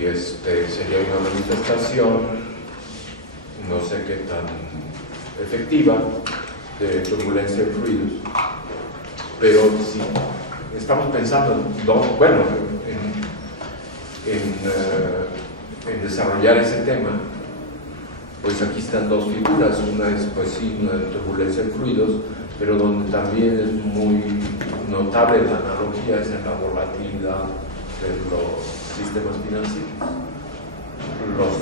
sería una manifestación no sé qué tan efectiva de turbulencia de fluidos. Pero si estamos pensando en desarrollar ese tema, pues aquí están dos figuras. Una es, pues sí, una turbulencia de fluidos, pero donde también es muy notable la analogía es en la volatilidad de los sistemas financieros. Los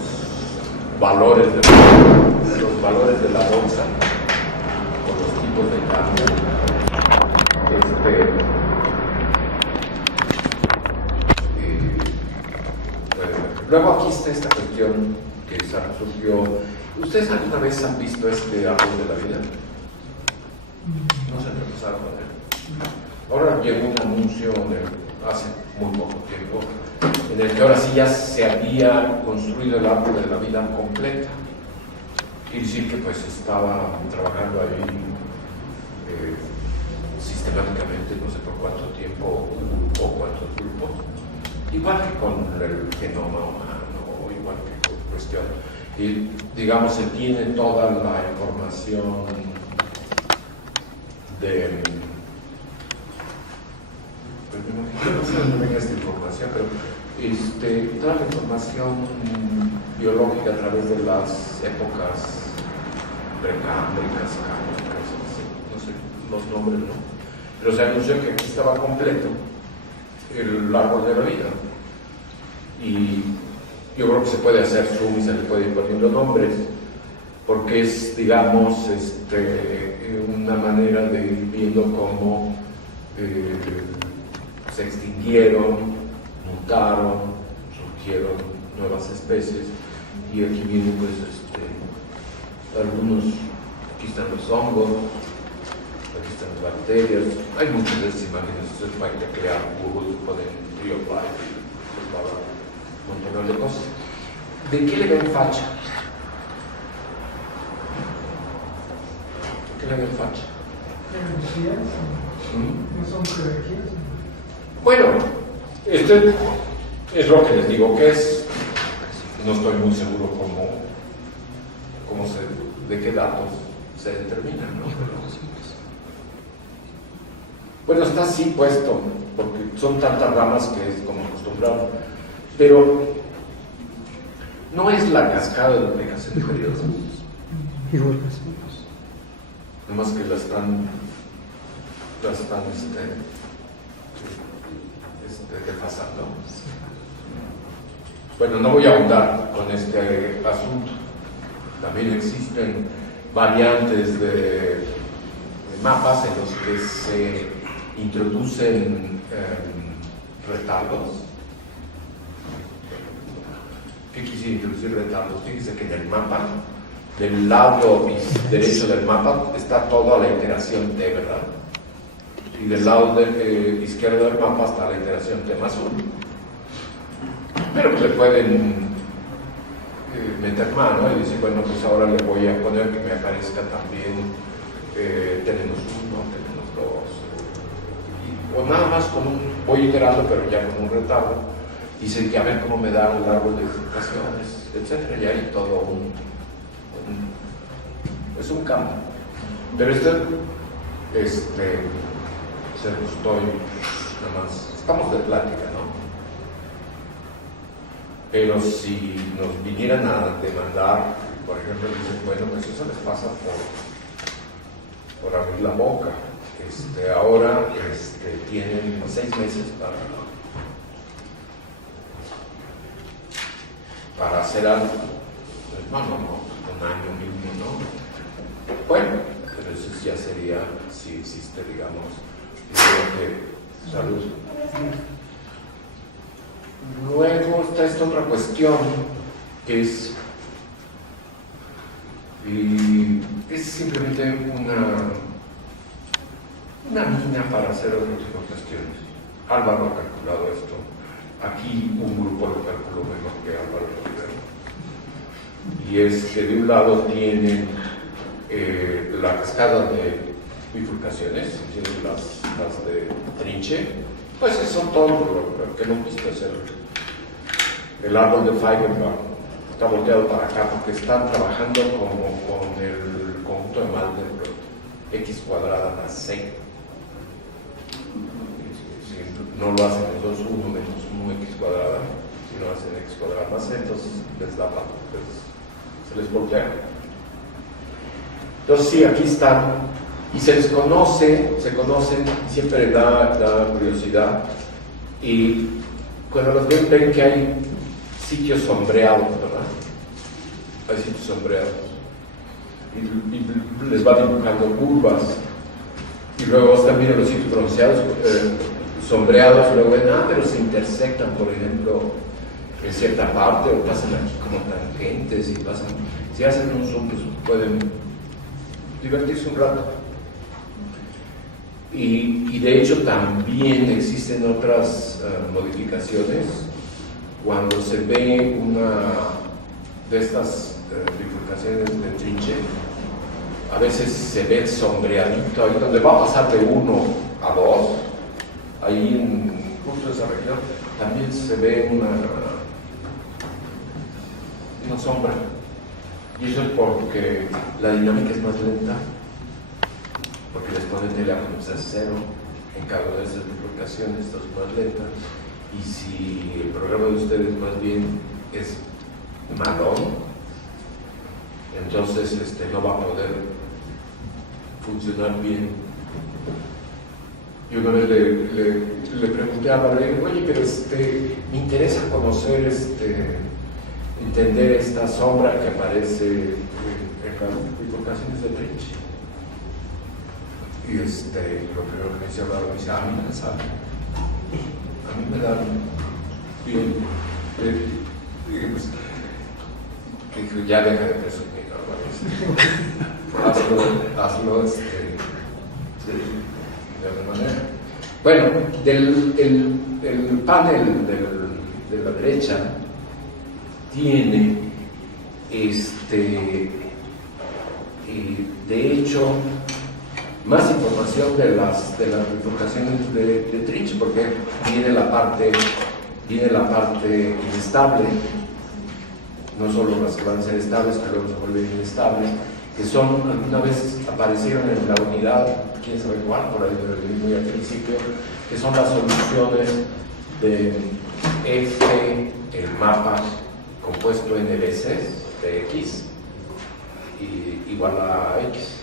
valores de la bolsa o los tipos de cambio. Luego aquí está esta cuestión que surgió. ¿Ustedes alguna vez han visto este árbol de la vida? No se empezaron con él. Ahora llegó un anuncio hace muy poco tiempo en el que ahora sí ya se había construido el árbol de la vida completa. Quiere decir que pues estaba trabajando ahí sistemáticamente, no sé por cuánto tiempo o cuántos grupos, igual que con el genoma humano, igual que con cuestión. Y digamos, se tiene toda la información de... no sé dónde venga esta información, pero toda la información biológica a través de las épocas precámbricas, cámbricas, no sé los nombres, ¿no? Pero se anunció que aquí estaba completo el árbol de la vida. Y yo creo que se puede hacer zoom y se le puede ir poniendo nombres, porque es, digamos, una manera de ir viendo cómo se extinguieron, mutaron, surgieron nuevas especies. Y aquí vienen pues algunos, aquí están los hongos, aquí están las bacterias, hay muchas de estas imágenes. Ustedes pueden crear Google, ponen Tree of Life, un montón de cosas. ¿De qué le ven facha? ¿De qué le ven facha? No son jerarquías. Bueno, es lo que les digo que es. No estoy muy seguro de qué datos se determinan, ¿no? Bueno, está así puesto, porque son tantas ramas que es como acostumbrado. Pero no es la cascada de duplicación de periodos. Nomás que la están desfasando. Bueno, no voy a ahondar con este asunto. También existen variantes de mapas en los que se introducen retardos. ¿Qué quisiera introducir retardos? Fíjense que en el mapa, del lado derecho del mapa, está toda la iteración T, ¿verdad? Y del lado izquierdo del mapa está la iteración T más 1. Pero pues le pueden meter mano y decir, bueno, pues ahora le voy a poner que me aparezca también tenemos 1, tenemos 2, o nada más voy iterando, pero ya con un retardo, y sé que a ver cómo me da el árbol de explicaciones, etcétera, y hay todo es un campo. Pero se estoy nada más, estamos de plática, ¿no? Pero si nos vinieran a demandar, por ejemplo, dicen, bueno, pues eso les pasa por abrir la boca. Ahora tienen 6 meses para hacer algo. No, un año mínimo, ¿no? Bueno, Entonces ya sería, si existe, digamos, salud. Luego está esta otra cuestión, que es simplemente una mina para hacer otro tipo de cuestiones. Álvaro ha calculado esto. Aquí un grupo lo calculó mejor que Álvaro Rivero. Y es que de un lado tienen la cascada de bifurcaciones, tienen las de Trinche, pues son todo lo que hemos visto hacer. El árbol de Feigenbaum está volteado para acá porque están trabajando como con el conjunto de Mandelbrot, x cuadrada más c. Si no lo hacen los dos, 1 menos 1 x cuadrada, si no hacen x cuadrada más c, entonces les da se les voltea. Entonces sí, aquí están, y se conocen, y siempre da curiosidad, y cuando los ven que hay sitios sombreados, ¿verdad? Hay sitios sombreados, y les va dibujando curvas, y luego están viendo los sitios bronceados, sombreados, y luego ven, pero se intersectan, por ejemplo, en cierta parte, o pasan aquí como tangentes, y pasan, si hacen un zoom, pues pueden divertirse un rato. Y de hecho también existen otras modificaciones. Cuando se ve una de estas bifurcaciones de Trinche, a veces se ve sombreadito ahí donde va a pasar de 1 a 2, ahí en justo esa región también se ve una sombra, y eso es porque la dinámica es más lenta, porque les ponen teleátomos a 0 en cada una de esas bifurcaciones, esto es más lenta. Y si el programa de ustedes más bien es malón, entonces no va a poder funcionar bien. Yo una vez le pregunté a Álvaro, oye, pero me interesa conocer, entender esta sombra que aparece en las bifurcaciones de Trinche. Y lo primero que me dice Álvaro, me dice, a mí me sabe. A mí me da bien. Pues, ya deja de presumir, ¿no? hazlo de alguna manera. Bueno, el panel de la derecha tiene de hecho más información de las bifurcaciones de Trinche, porque viene la parte inestable, no solo las que van a ser estables, que luego se vuelven inestables, que son, alguna vez aparecieron en la unidad, quién sabe cuál, por ahí muy al principio, que son las soluciones de F, el mapa compuesto en veces de X, igual a X.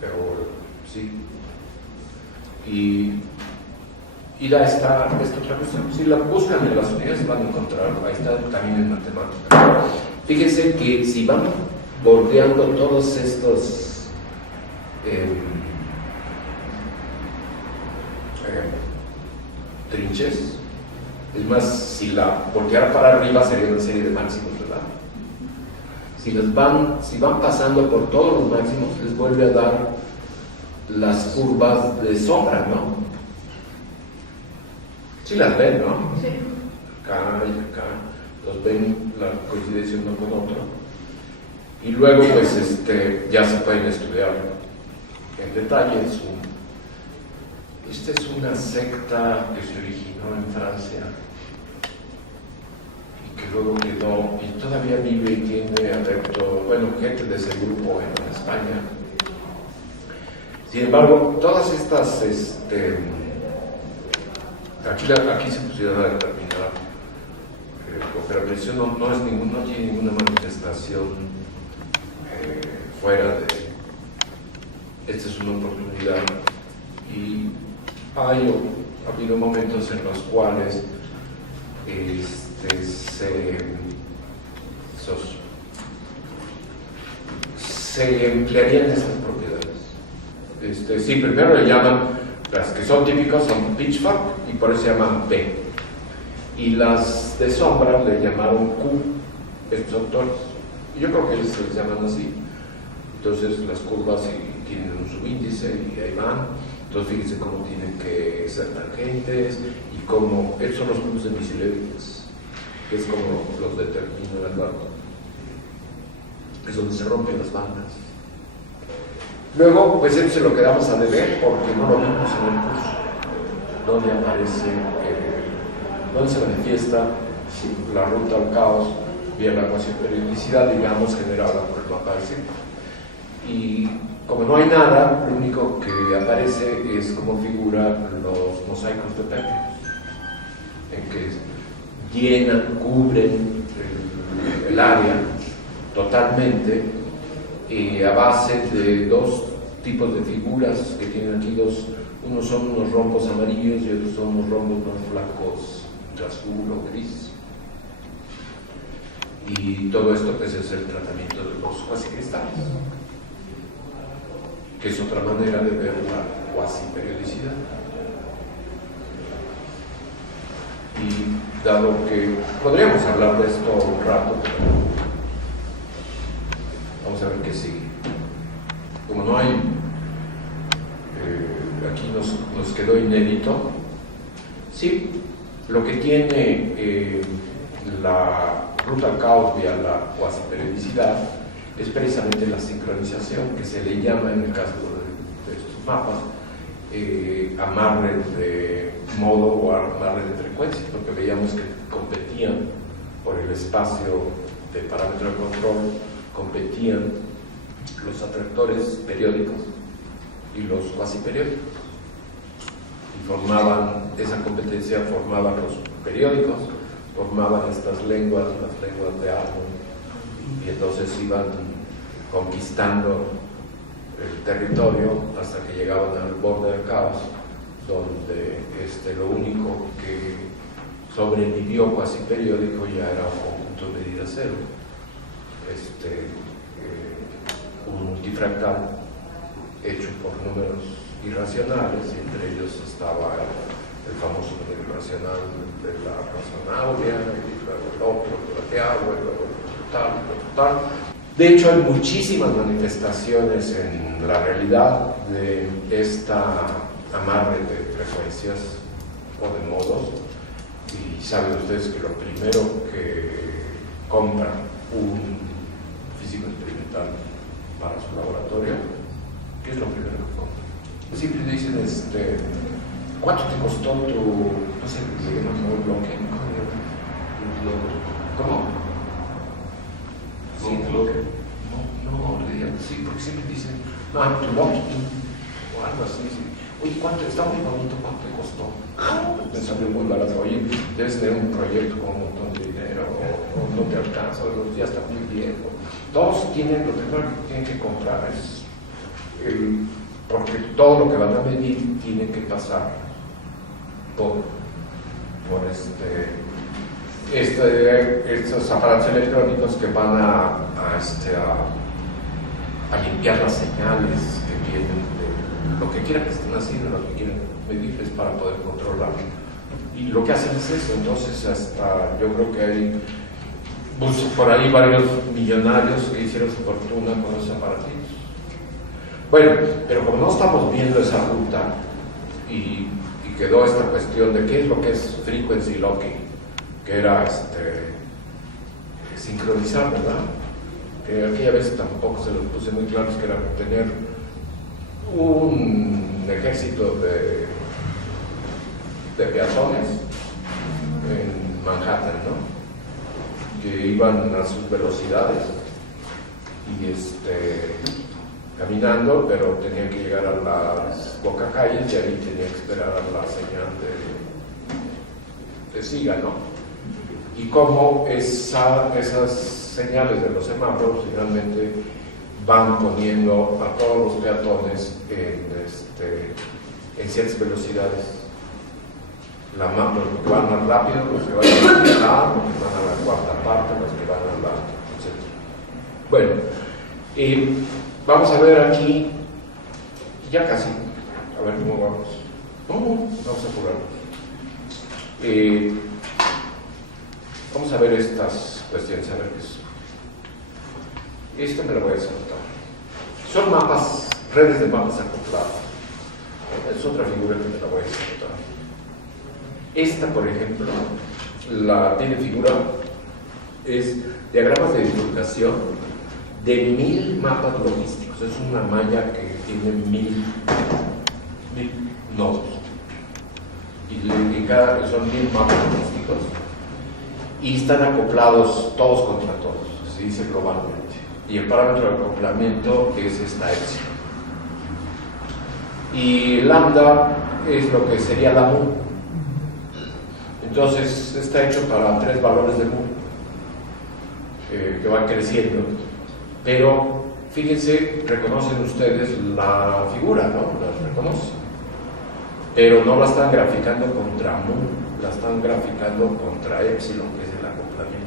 Pero sí, y da esta otra cuestión. Si la buscan en las unidades van a encontrar, ahí está también en matemática. Fíjense que si van bordeando todos estos trinches, es más, si la volteara para arriba sería una serie de máximos, ¿verdad? Si van pasando por todos los máximos, les vuelve a dar las curvas de sombra, ¿no? Sí las ven, ¿no? Sí. Acá y acá, los ven la coincidencia uno con otro. Y luego, pues, ya se pueden estudiar en detalle. Esta es una secta que se originó en Francia y que luego quedó, y todavía vive y tiene adepto, gente de ese grupo en España. Sin embargo, todas estas, aquí se pusieron a determinar, pero la presión no tiene ninguna manifestación fuera de, esta es una oportunidad, y ha habido momentos en los cuales se emplearían esas propiedades. Sí, primero le llaman, las que son típicas son pitchfork y por eso se llaman P. Y las de sombra le llamaron Q, estos autores. Y yo creo que ellos se les llaman así. Entonces las curvas tienen un subíndice y ahí van. Entonces fíjense cómo tienen que ser tangentes y cómo, estos son los puntos de Michelet, que es como los determina el barco. Es donde se rompen las bandas. Luego, pues eso se lo quedamos a deber porque no lo vimos en el curso, donde aparece, donde se manifiesta la ruta al caos vía la cuasiperiodicidad, digamos, generada por el mapa del círculo. Y como no hay nada, lo único que aparece es cómo figuran los mosaicos de Pépeos, en que llenan, cubren el área totalmente a base de dos tipos de figuras que tienen aquí dos. Unos son unos rombos amarillos y otros son unos rombos más flacos, azul o gris. Y todo esto pues es el tratamiento de los cuasicristales, que es otra manera de ver la cuasiperiodicidad. Y dado que podríamos hablar de esto un rato, pero vamos a ver qué sigue. Como no hay, aquí nos quedó inédito. Sí, lo que tiene la ruta al caos vía la cuasiperiodicidad es precisamente la sincronización, que se le llama en el caso de estos mapas amarre de modo o amarre de frecuencia, porque veíamos que competían por el espacio de parámetro de control, competían los atractores periódicos y los cuasiperiódicos, y formaban, esa competencia formaba los periódicos, formaban estas lenguas, las lenguas de árbol, y entonces iban conquistando el territorio hasta que llegaban al borde del caos, donde lo único que sobrevivió cuasiperiódico ya era un conjunto de medida cero, un multifractal hecho por números irracionales, y entre ellos estaba el famoso número irracional de la razón áurea, y luego el otro, el plateado, y luego el total. De hecho, hay muchísimas manifestaciones en la realidad de esta amarre de frecuencias o de modos, y saben ustedes que lo primero que compra un físico experimental para su laboratorio, ¿qué es lo primero que compra? Siempre dicen, ¿cuánto te costó tu, no sé, le llaman un bloque? ¿Cómo? Sí, no, le llaman, sí, porque siempre dicen, no, tu locking, o algo así, sí. Oye, ¿cuánto? Está muy bonito, ¿cuánto te costó? Me salió muy barato. Oye, debes tener un proyecto con un montón de dinero, o no te alcanza, o ya está muy viejo. Todos tienen, lo primero que tienen que comprar es porque todo lo que van a medir tiene que pasar por estos aparatos electrónicos que van a limpiar las señales que vienen de lo que quieran que estén haciendo, lo que quieran medirles para poder controlarlo. Y lo que hacen es eso. Entonces, hasta yo creo que hay por ahí varios millonarios que hicieron su fortuna con esos aparatos. Bueno, pero como no estamos viendo esa ruta y quedó esta cuestión de qué es lo que es frequency locking, que era sincronizar, ¿verdad? Que aquella vez tampoco se los puse muy claros, que era tener un ejército de peatones en Manhattan, ¿no? Que iban a sus velocidades y caminando, pero tenían que llegar a las bocacalles y ahí tenían que esperar a la señal de siga, ¿no? Y cómo esas señales de los semáforos finalmente van poniendo a todos los peatones en ciertas velocidades. Los que van más rápido, los que van a la mitad, los que van a la cuarta parte, los que van a la, etc. Bueno, Vamos a ver aquí, ya casi, a ver cómo vamos. Vamos a apurarnos. Vamos a ver estas cuestiones, a ver qué es. Esto me lo voy a saltar. Son mapas, redes de mapas acoplados. Es otra figura que me la voy a saltar. Esta, por ejemplo, tiene figura, es diagramas de divulgación de 1000 mapas logísticos. Es una malla que tiene 1000 nodos. Y son 1000 mapas logísticos. Y están acoplados todos contra todos, se dice globalmente. Y el parámetro de acoplamiento es esta epsilon. Y lambda es lo que sería la mu. Entonces está hecho para 3 valores de mu que van creciendo. Pero fíjense, reconocen ustedes la figura, ¿no? La reconocen. Pero no la están graficando contra mu, la están graficando contra epsilon, que es el acoplamiento.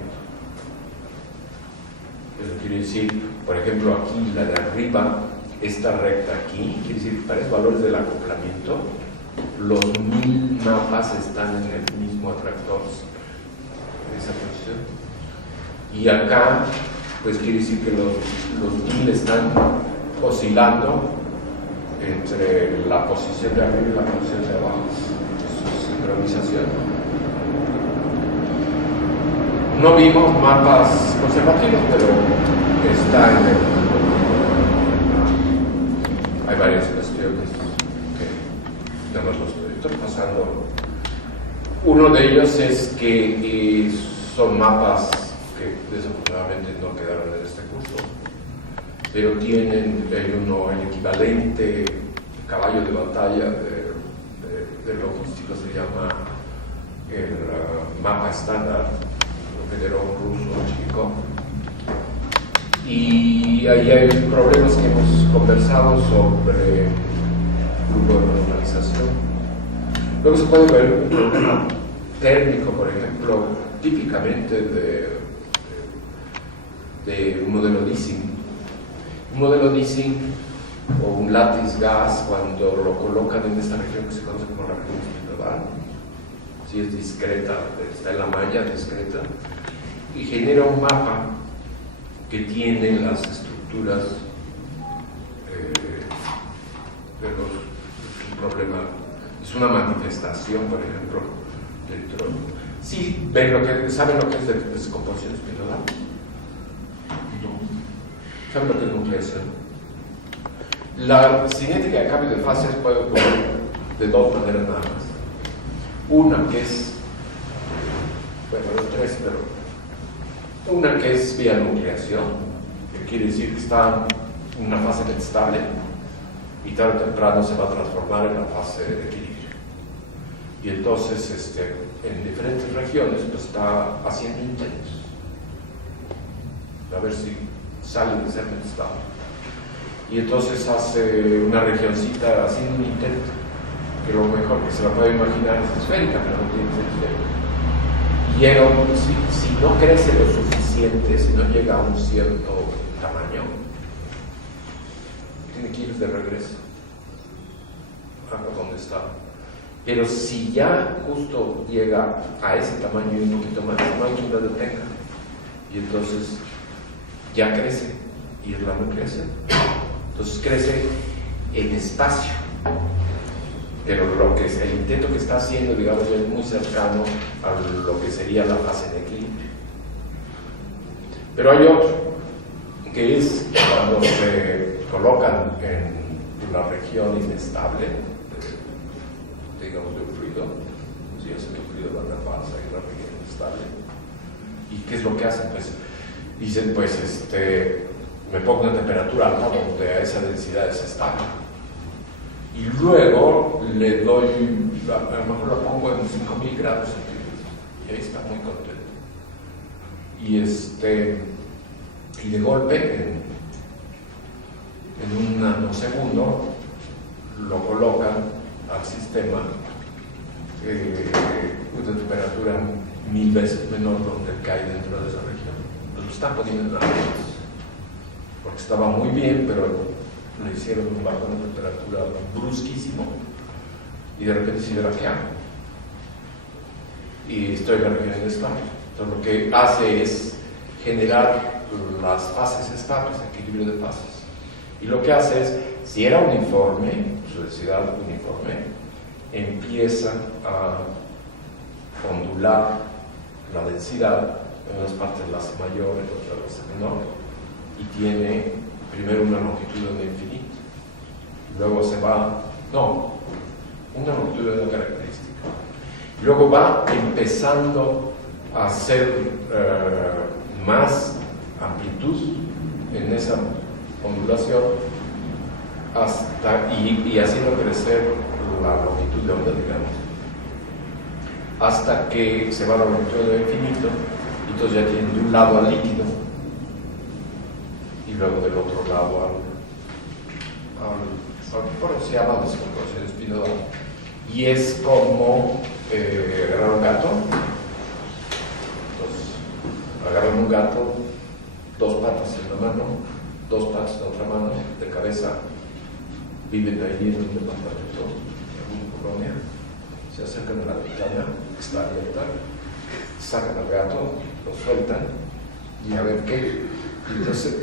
Eso quiere decir, por ejemplo, aquí la de arriba, esta recta aquí, quiere decir, para esos valores del acoplamiento, los 1000 mapas están en el mismo atractor, en esa posición. Y acá, pues quiere decir que los 1000 están oscilando entre la posición de arriba y la posición de abajo. Eso es sincronización. No vimos mapas conservativos, pero está en el... Hay varias cuestiones que nada más los estoy pasando. Uno de ellos es que son mapas que desafortunadamente no quedaron en este curso, pero tienen el equivalente caballo de batalla de logística, se llama el mapa estándar, lo generó un ruso chico. Y ahí hay problemas que hemos conversado sobre grupo de normalización. Luego se puede ver un problema térmico, por ejemplo, típicamente de un modelo Dissing. Un modelo Dissing o un lattice gas, cuando lo colocan en esta región que se conoce como la región espiritual, si es discreta, está en la malla discreta, y genera un mapa que tiene las estructuras es un problema, es una manifestación, por ejemplo, dentro. Sí, ¿saben lo que es descomposición espiritual? No. ¿Saben lo que es nucleación? La cinética de cambio de fases puede ocurrir de 2 maneras nada más. Una que es, bueno, hay 3, pero una que es vía nucleación, que quiere decir que está en una fase estable y tarde o temprano se va a transformar en la fase de equilibrio. Y entonces, en diferentes regiones, pues está haciendo intentos a ver si sale de ser estable. Y entonces hace una regioncita haciendo un intento, que lo mejor que se la puede imaginar es esférica, pero no tiene que ser esférica. Llega, si no crece lo suficiente, si no llega a un cierto tamaño, tiene que ir de regreso a donde está. Pero si ya justo llega a ese tamaño y un poquito más, no hay quien lo detenga. Y entonces ya crece, y es la nucleación. Entonces crece en espacio, pero lo que es el intento que está haciendo, digamos, es muy cercano a lo que sería la fase de equilibrio. Pero hay otro, que es cuando se colocan en la región inestable, digamos, de un fluido, si es que un fluido va a una fase en la región inestable. ¿Y qué es lo que hacen? Pues dicen, pues, me pongo una temperatura alta donde a esa densidad es estable. Y luego le doy, a lo mejor la pongo en 5000 grados centígrados. Y ahí está muy contento. Y de golpe, en un nanosegundo, lo colocan al sistema de temperatura 1000 veces menor donde cae dentro de esa región. Lo están poniendo en la región. porque estaba muy bien, pero le hicieron un bajón de temperatura brusquísimo y de repente se verá qué hago. Y estoy en la región estable. Entonces lo que hace es generar las fases estables, equilibrio de fases. Y lo que hace es, si era uniforme, su densidad uniforme, empieza a ondular la densidad, en unas partes la hace mayor, en otras la hace menor, y tiene primero una longitud de infinito, luego se va, una longitud de una característica, luego va empezando a hacer más amplitud en esa ondulación y haciendo crecer la longitud de onda, digamos, hasta que se va a la longitud de infinito, y entonces ya tienen de un lado al líquido y luego del otro lado bueno, se llama descomposición espinodal, y es como agarrar un gato. Entonces agarran un gato, dos patas en una mano, dos patas en otra mano, de cabeza, viven ahí en un departamento, en una colonia, se acercan a la ventana, está abierta, sacan al gato, lo sueltan y a ver qué, y entonces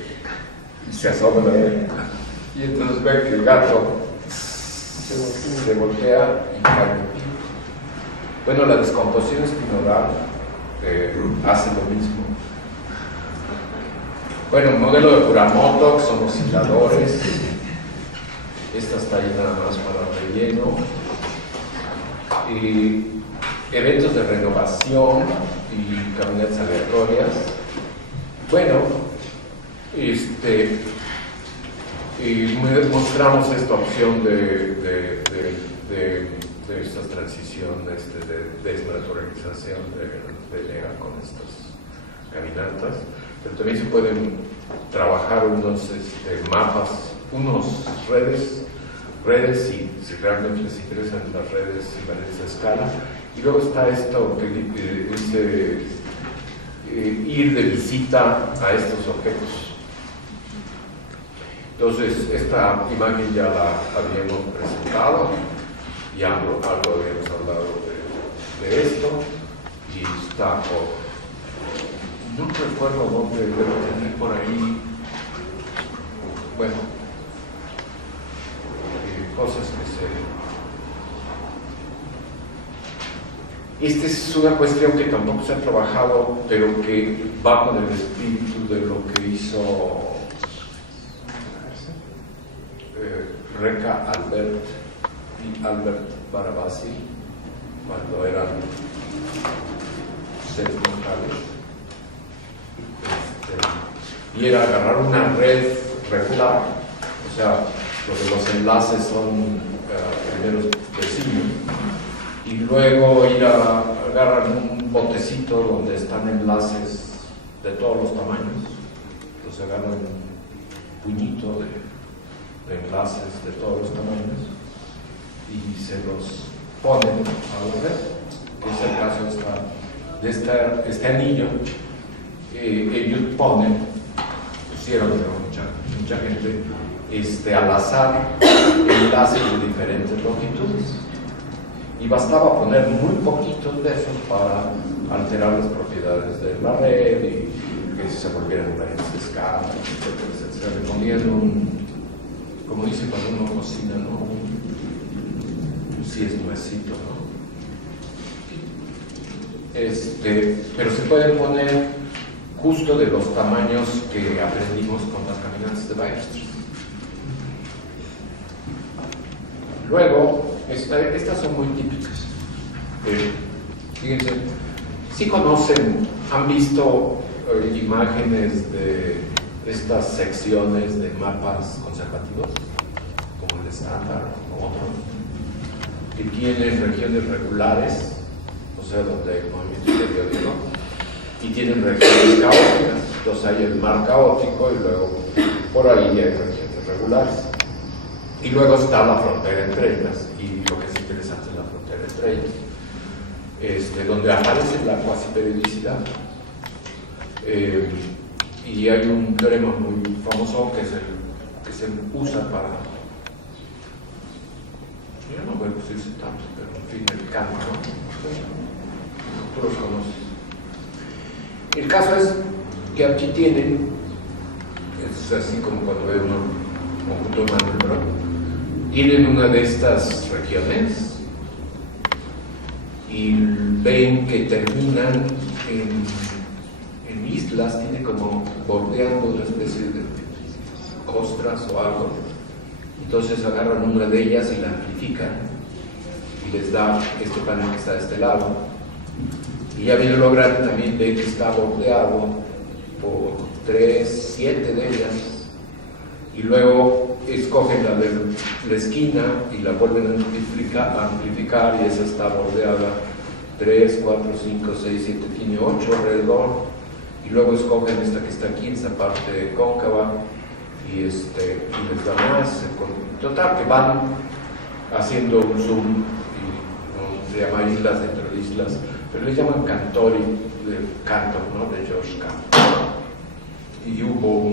se asoman a ver, y entonces ven que el gato se voltea y cae en el pico. Bueno, la descomposición espinodal hace lo mismo. Bueno, un modelo de Kuramoto, que son osciladores. Esta está ahí nada más para relleno. Y eventos de renovación y caminatas aleatorias. Bueno, y mostramos esta opción de estas transiciones de desnaturalización de LEA con estas caminatas, pero también se pueden trabajar unos mapas, unos redes si realmente les interesan las redes invariantes de escala. Y luego está esto que dice ir de visita a estos objetos. Entonces, esta imagen ya la habíamos presentado y algo habíamos hablado de esto, y está no recuerdo dónde debo tener por ahí, bueno, cosas que esta es una cuestión que tampoco se ha trabajado, pero que va con el espíritu de lo que hizo Reca Albert y Albert Barabasi cuando eran seres mortales, y era agarrar una red regular, o sea, los enlaces son primero vecinos, y luego ir a agarrar un botecito donde están enlaces de todos los tamaños. Entonces agarran un puñito de enlaces de todos los tamaños y se los ponen a la red. Es el caso de este anillo. Ellos pusieron mucha gente al azar enlaces de diferentes longitudes, y bastaba poner muy poquitos de esos para alterar las propiedades de la red y que se volvieran invariantes de escala, etcétera. Se le ponían como dice cuando uno cocina, ¿no? Si es nuecito, ¿no? Pero se pueden poner justo de los tamaños que aprendimos con las caminantes de Weierstrass. Luego, estas son muy típicas. Fíjense, si conocen, han visto imágenes de estas secciones de mapas conservativos, como el estándar o otro, que tienen regiones regulares, o sea, donde hay movimiento periódico, y tienen regiones caóticas. Entonces hay el mar caótico y luego por ahí hay regiones regulares. Y luego está la frontera entre ellas, y lo que es interesante es la frontera entre ellas, donde aparece la cuasiperiodicidad. Y hay un teorema muy famoso que se usa para, yo no voy a decirse tanto, pero en fin, el Kant, ¿no? Tú los conoces. El caso es que aquí tienen, es así como cuando ve uno un conjunto de Mandelbrot, tienen una de estas regiones y ven que terminan en islas, tiene como bordeando una especie de costras o algo. Entonces agarran una de ellas y la amplifican y les da este panel que está de este lado. Y ya bien logran también ver que está bordeado por 7 de ellas. Y luego escogen la de la esquina y la vuelven a amplificar y esa está bordeada 3, 4, 5, 6, 7, tiene 8 alrededor. Y luego escogen esta que está aquí, esta parte cóncava, y les da más. Total, que van haciendo un zoom, y se llama islas dentro de islas, pero le llaman Cantori, de Cantor, ¿no? De George Cantor. Y hubo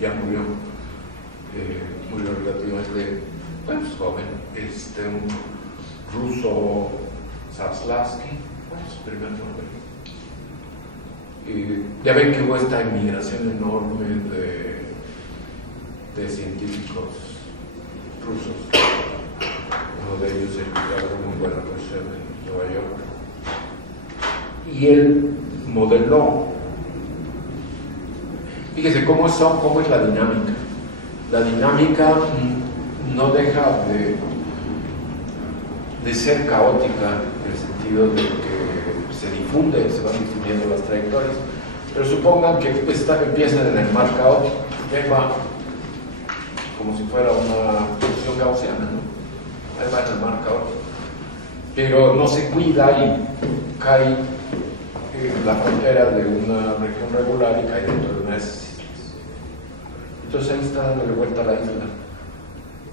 ya murió relativamente, bueno, pues joven, un ruso, Zaslavsky, su primer nombre. Ya ven que hubo esta inmigración enorme de científicos rusos. Uno de ellos agarró muy buena posición en Nueva York. Y él modeló, fíjese cómo es la dinámica. La dinámica no deja de ser caótica en el sentido de que se van difundiendo las trayectorias, pero supongan que empiezan en el mar caótico, ahí va como si fuera una función gaussiana, ¿no? Ahí va en el mar caótico, pero no se cuida y cae en la frontera de una región regular y cae dentro de una de esas islas. Entonces ahí está dándole vuelta a la isla,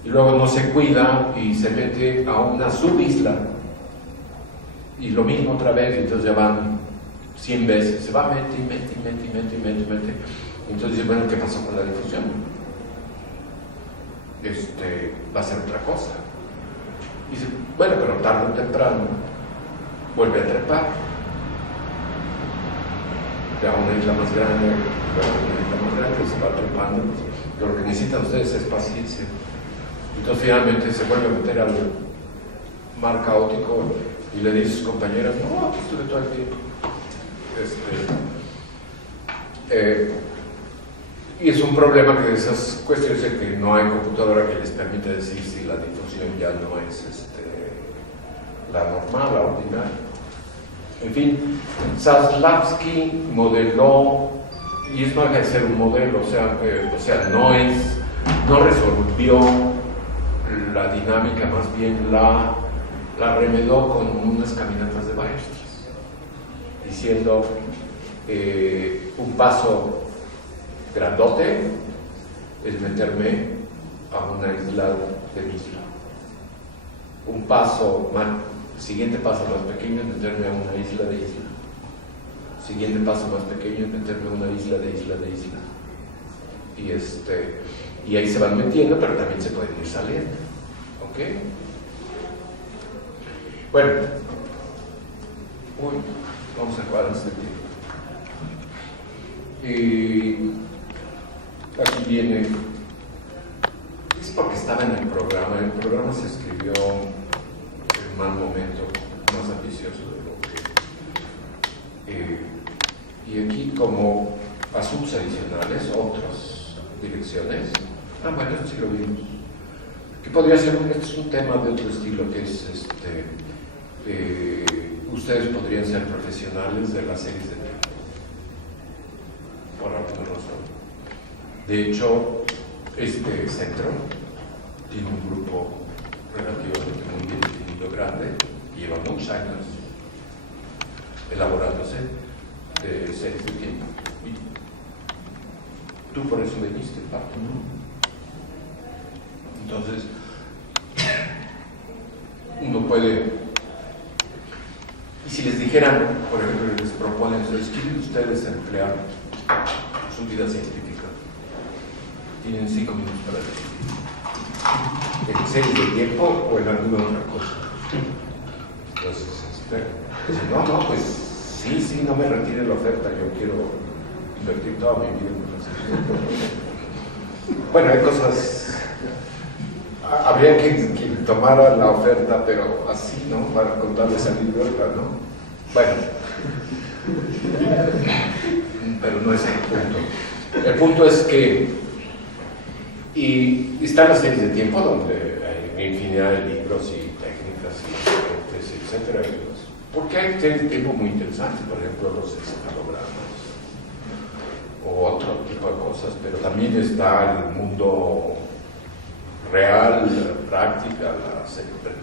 y luego no se cuida y se mete a una subisla. Y lo mismo otra vez, entonces ya van 100 veces, se va mete. Entonces dice, bueno, ¿qué pasó con la difusión? Va a ser otra cosa. Y dice, bueno, pero tarde o temprano vuelve a trepar. Ya una isla más grande, se va trepando. Pero lo que necesitan ustedes es paciencia. Entonces finalmente se vuelve a meter al mar caótico. Y le dice a sus compañeras, no, aquí estuve todo el tiempo. Y es un problema que esas cuestiones de que no hay computadora que les permite decir si la difusión ya no es la normal, la ordinaria. En fin, Zaslavsky modeló, y es no deja de ser un modelo, o sea, no resolvió la dinámica, más bien la remedó con unas caminatas de Weierstrass, diciendo un paso grandote es meterme a una isla de isla. Un paso siguiente paso más pequeño es meterme a una isla de isla. Siguiente paso más pequeño es meterme a una isla de isla de isla. Y ahí se van metiendo, pero también se pueden ir saliendo. ¿Ok? Bueno, vamos a acabar en este tiempo. Y aquí viene, es porque estaba en el programa se escribió en mal momento, más ambicioso de lo que. Y aquí, como asuntos adicionales, otras direcciones, bueno, esto sí lo vimos. Que podría ser este es un tema de otro estilo, que es ustedes podrían ser profesionales de las series de tiempo, por alguna razón. De hecho, este centro tiene un grupo relativamente muy bien definido, grande, y lleva muchos años elaborándose de series de tiempo. Y tú por eso viniste, Pato, ¿no? Entonces, uno puede. Y si les dijeran, por ejemplo, les proponen, ¿quieren ustedes emplear su vida científica. Tienen 5 minutos para decidir. ¿En series de tiempo o en alguna otra cosa? Entonces, dice, no, pues sí, no me retire la oferta, yo quiero invertir toda mi vida en una serie de tiempo. Bueno, hay cosas... Habría que tomara la oferta, pero así, ¿no? Para contarle salir de otra, ¿no? Bueno. Pero no es el punto. El punto es que y están las series de tiempo donde hay infinidad de libros y técnicas y etcétera, porque hay series de tiempo muy interesantes, por ejemplo los encefalogramas o otro tipo de cosas, pero también está el mundo real, práctica,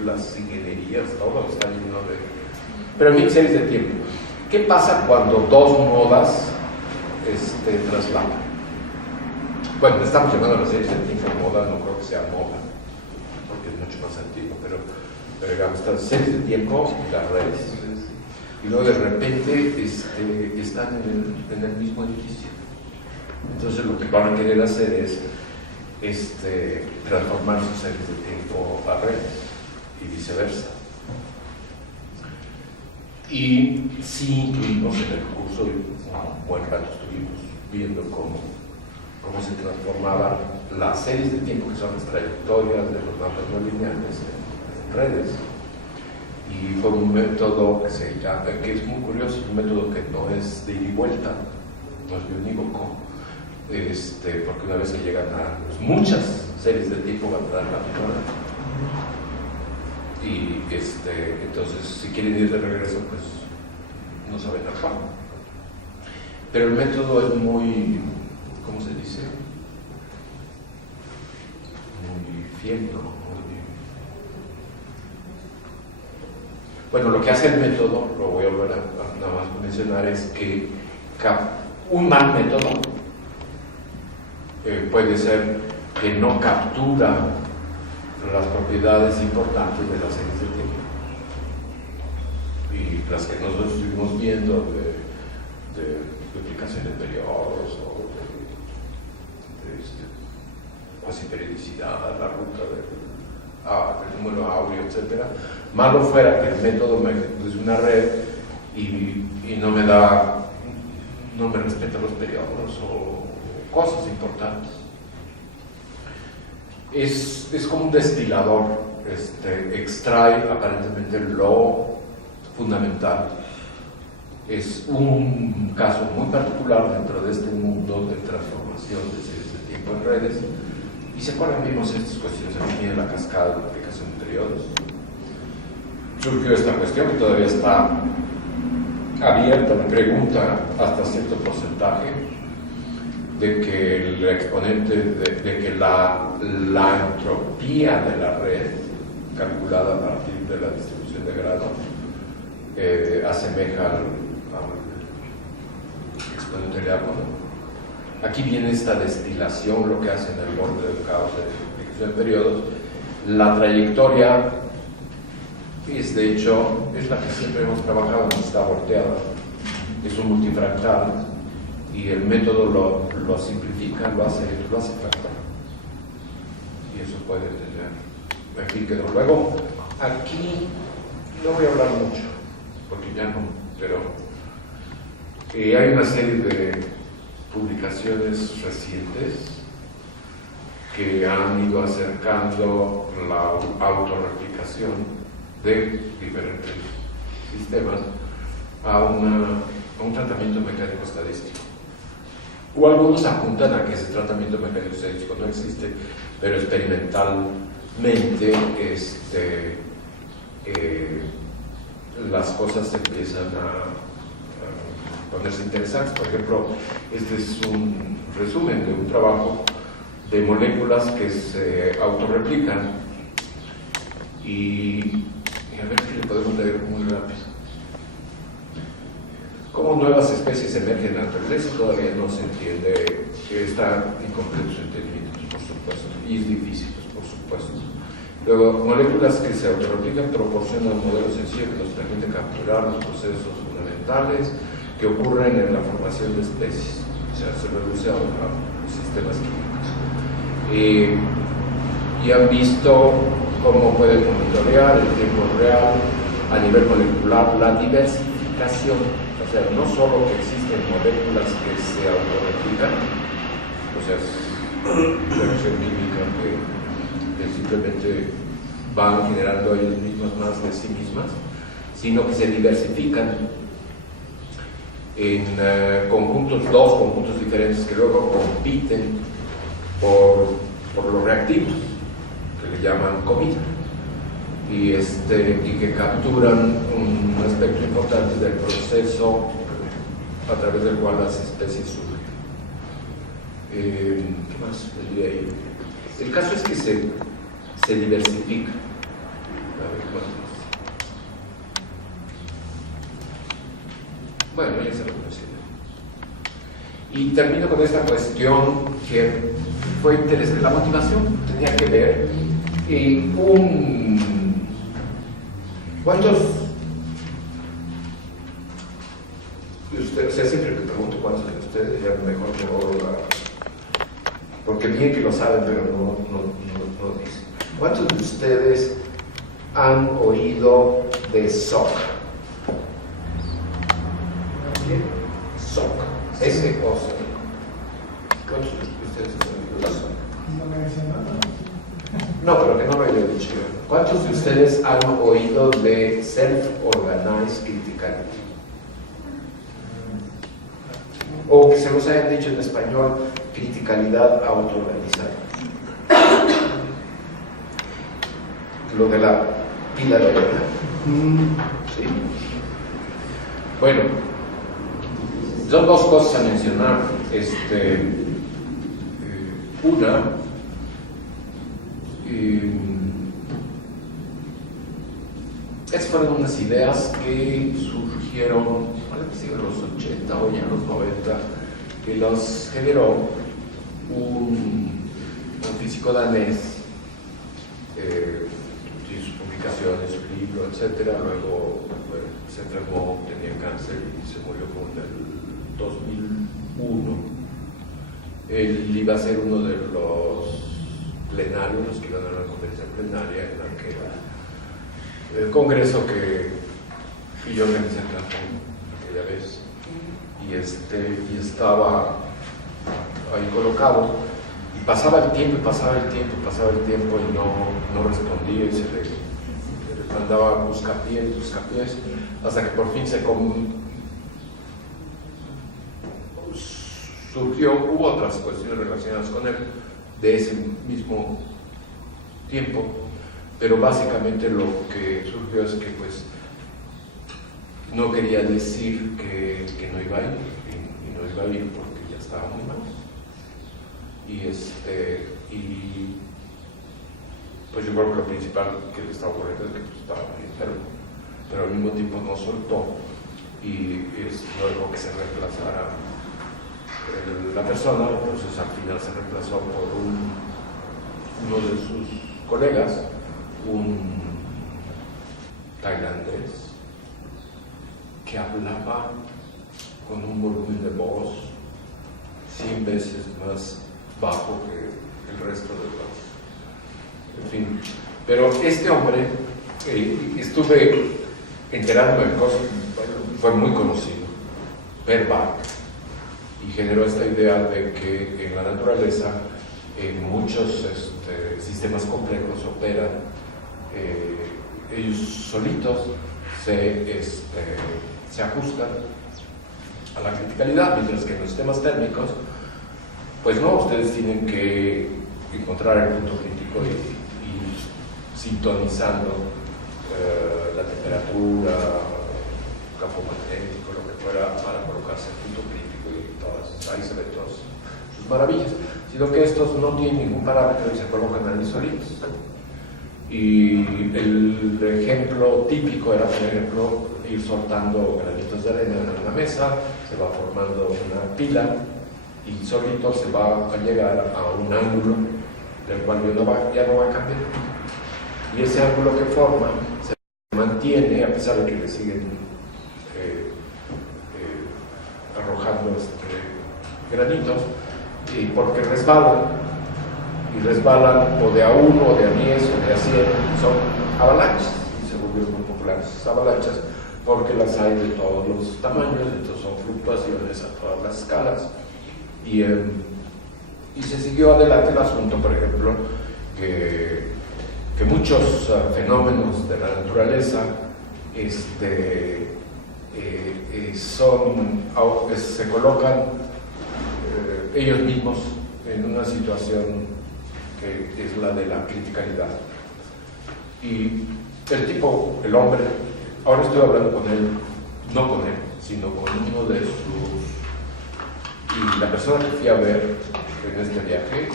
las ingenierías, todo está lleno de... Pero en series de tiempo. ¿Qué pasa cuando dos modas trasladan? Bueno, estamos llamando a las series de tiempo moda, no creo que sea moda, porque es mucho más antiguo, pero digamos, estas series de tiempo y las redes. Y luego de repente están en el mismo edificio. Entonces lo que van a querer hacer es transformar sus series de tiempo a redes y viceversa. Y sí incluimos en el curso, un buen rato estuvimos viendo cómo se transformaban las series de tiempo, que son las trayectorias de los mapas no lineales en redes. Y fue un método que es muy curioso, un método que no es de ida y vuelta, no es unívoco, porque una vez que llegan a muchas series de tiempo van a dar la misma. Y entonces si quieren ir de regreso, pues no saben a cuál. Pero el método es muy, ¿cómo se dice? Muy fiel, ¿no? Bueno, lo que hace el método, lo voy a volver a nada más mencionar, es que un mal método puede ser que no captura las propiedades importantes de las series de tiempo. Y las que nosotros estuvimos viendo de duplicación de periodos o de cuasiperiodicidad, la ruta del número áureo, etc. Malo fuera que el método me ejecute una red y no me respeta los periodos o cosas importantes. Es como un destilador, extrae aparentemente lo fundamental. Es un caso muy particular dentro de este mundo de transformación de series de tiempo en redes. Y se acuerdan, vimos estas cuestiones aquí en la cascada de multiplicación de periodos. Surgió esta cuestión que todavía está abierta, me pregunta hasta cierto porcentaje, de que el exponente, de que la entropía de la red, calculada a partir de la distribución de grado, asemeja al exponente de Diácono. Aquí viene esta destilación, lo que hace en el borde del caos de multiplicación de periodos. La trayectoria es, de hecho, es la que siempre hemos trabajado, no está volteada. Es un multifractal y el método lo simplifica, lo hace fractal. Y eso puede tener. Aquí quedó. Luego, aquí no voy a hablar mucho, porque ya no, pero hay una serie de publicaciones recientes que han ido acercando la autorreplicación de diferentes sistemas a un tratamiento mecánico estadístico. O algunos apuntan a que ese tratamiento mecánico estadístico no existe, pero experimentalmente las cosas empiezan a ponerse interesantes. Por ejemplo, este es un resumen de un trabajo de moléculas que se autorreplican y a ver si le podemos leer muy rápido. Cómo nuevas especies emergen en la naturaleza todavía no se entiende, está incompleto su entendimiento, por supuesto, y es difícil, por supuesto. Luego, moléculas que se autorreplican proporcionan un modelo sencillo que nos permite capturar los procesos fundamentales que ocurren en la formación de especies. o sea, se reduce a los sistemas químicos. Y han visto cómo pueden monitorear en tiempo real a nivel molecular la diversificación, o sea, no solo que existen moléculas que se autorreplican, o sea, es reacción química que simplemente van generando ellos mismos más de sí mismas, sino que se diversifican en dos conjuntos diferentes que luego compiten por los reactivos, que le llaman comida, y que capturan un aspecto importante del proceso a través del cual las especies surgen. ¿Qué más leí ahí? El caso es que se diversifica. A ver, bueno, ya se lo mencioné. Y termino con esta cuestión que fue interesante. La motivación tenía que ver ¿cuántos de ustedes, o sea, siempre que pregunto cuántos de ustedes, ya mejor me voy porque bien que lo saben, pero no dicen. ¿Cuántos de ustedes han oído de SOC? SOC. S-O-C. ¿Cuántos de ustedes han oído de SOC? No me dice nada. No, pero que no lo haya dicho. ¿Cuántos de ustedes han oído de Self-Organized Criticality? O que se los hayan dicho en español, criticalidad autoorganizada. Lo de la pila de arena. ¿Sí? Bueno, son dos cosas a mencionar. Una, estas fueron unas ideas que surgieron en los 80 o ya en los 90, que los generó un físico danés, y sus publicaciones, su libro, etc. Luego se enfermó, tenía cáncer y se murió como en el 2001. Él iba a ser uno de los plenarios, los que iban a la conferencia plenaria en la que el congreso que yo organizé acá aquella vez, y estaba ahí colocado, y pasaba el tiempo y no respondía, y se le mandaba buscapiés, hasta que por fin hubo otras cuestiones relacionadas con él de ese mismo tiempo, pero básicamente lo que surgió es que pues no quería decir que no iba a ir, y no iba a ir porque ya estaba muy mal, y pues yo creo que lo principal que le estaba ocurriendo es que pues, estaba muy enfermo, pero al mismo tiempo no soltó y no dejó que se reemplazara la persona. Entonces al final se reemplazó por uno de sus colegas, un tailandés que hablaba con un volumen de voz 100 veces más bajo que el resto de los. En fin, pero este hombre, estuve enterándome de cosas, fue muy conocido, Per Bach, y generó esta idea de que en la naturaleza muchos sistemas complejos operan ellos solitos, se ajustan a la criticalidad, mientras que en los sistemas térmicos pues no, ustedes tienen que encontrar el punto crítico y sintonizando la temperatura, campo magnético, lo que fuera, para colocarse el punto crítico, y ahí se ven todas sus maravillas, sino que estos no tienen ningún parámetro y se colocan ahí solitos. Y el ejemplo típico era, por ejemplo, ir soltando granitos de arena en una mesa, se va formando una pila y solito se va a llegar a un ángulo del cual ya no va a cambiar. Y ese ángulo que forma se mantiene a pesar de que le siguen arrojando granitos, porque resbalan. Y resbalan o de a 1, o de a 10, o de a 100, son avalanchas, y se volvieron muy populares esas avalanchas, porque las hay de todos los tamaños, entonces son fluctuaciones a todas las escalas. Y se siguió adelante el asunto, por ejemplo, que muchos fenómenos de la naturaleza se colocan ellos mismos en una situación que es la de la criticalidad. Y el hombre, ahora estoy hablando con él, no con él, sino con uno de sus... Y la persona que fui a ver en este viaje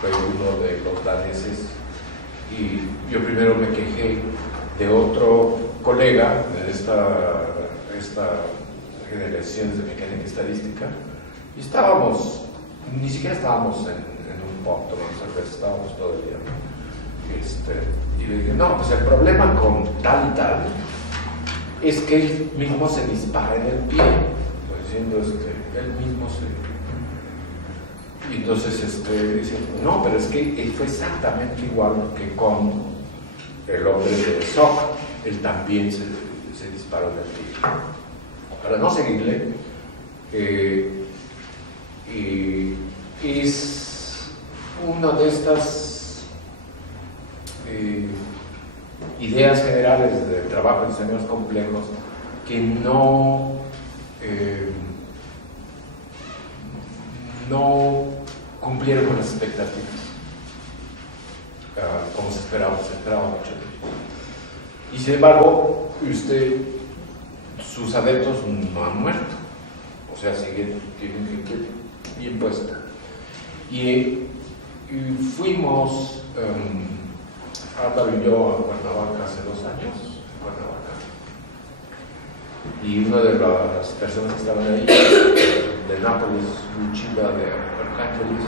fue uno de los daneses, y yo primero me quejé de otro colega de esta generación de mecánica estadística, y ni siquiera estábamos en un pub tomando cerveza, estábamos todo el día. Y le dije, no, pues el problema con tal y tal es que él mismo se dispara en el pie, diciendo, él mismo se... Y entonces dice, no, pero es que fue exactamente igual que con el hombre de Sok, él también se disparó en el pie. Para no seguirle, es una de estas ideas generales de trabajo en sistemas complejos que no cumplieron con las expectativas como se esperaba mucho de ellos. Y sin embargo, sus adeptos no han muerto, o sea, tienen que bien puesto. Y fuimos, Álvaro y yo, a Cuernavaca hace 2 años, y una de las personas que estaban ahí, de Nápoles, Lucila de Arcángeles,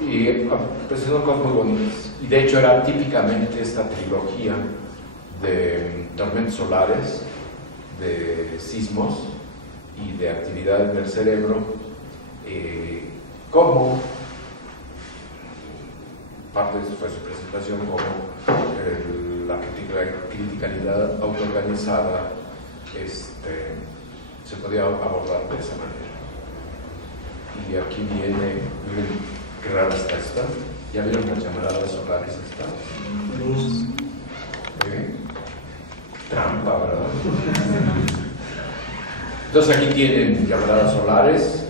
y presentó cosas muy bonitas. Y de hecho era típicamente esta trilogía de tormentos solares, de sismos y de actividades del cerebro, como parte de eso fue su presentación, como la criticalidad autoorganizada se podía abordar de esa manera. Y aquí viene, miren qué rara está esta. ¿Ya vieron las llamaradas solares estas? Trampa, ¿verdad? Entonces aquí tienen llamaradas solares,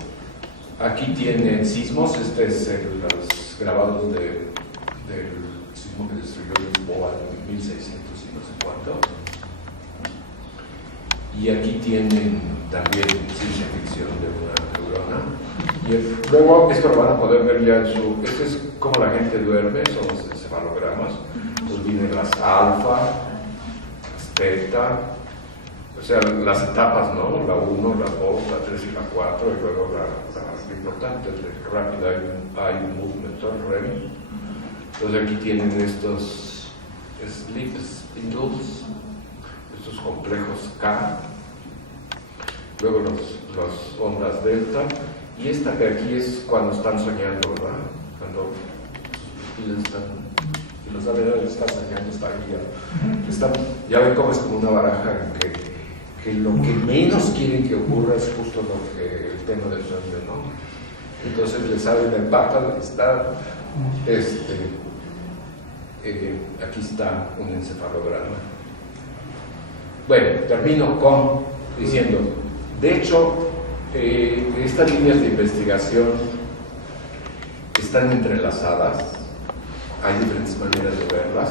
aquí tienen sismos, es los grabados del sismo que destruyó Lisboa en 1600 y no sé cuánto. Y aquí tienen también ciencia ficción de una neurona. Y luego esto lo van a poder ver ya este es como la gente duerme, son los encefalogramas. Entonces vienen las alfa, las teta, o sea, las etapas, ¿no? La 1, la 2, la 3 y la 4, y luego lo importante, el Rapid Eye Movement, REM. Entonces aquí tienen estos sleep spindles, estos complejos K, luego las ondas delta, y esta de aquí es cuando están soñando, ¿verdad? Cuando los alrededores están soñando, está ahí ya ven cómo es como una baraja que lo que menos quieren que ocurra es justo el tema del sueño, ¿no? Entonces les abren el párpado, aquí está un encefalograma. Bueno, termino diciendo, de hecho, estas líneas de investigación están entrelazadas, hay diferentes maneras de verlas,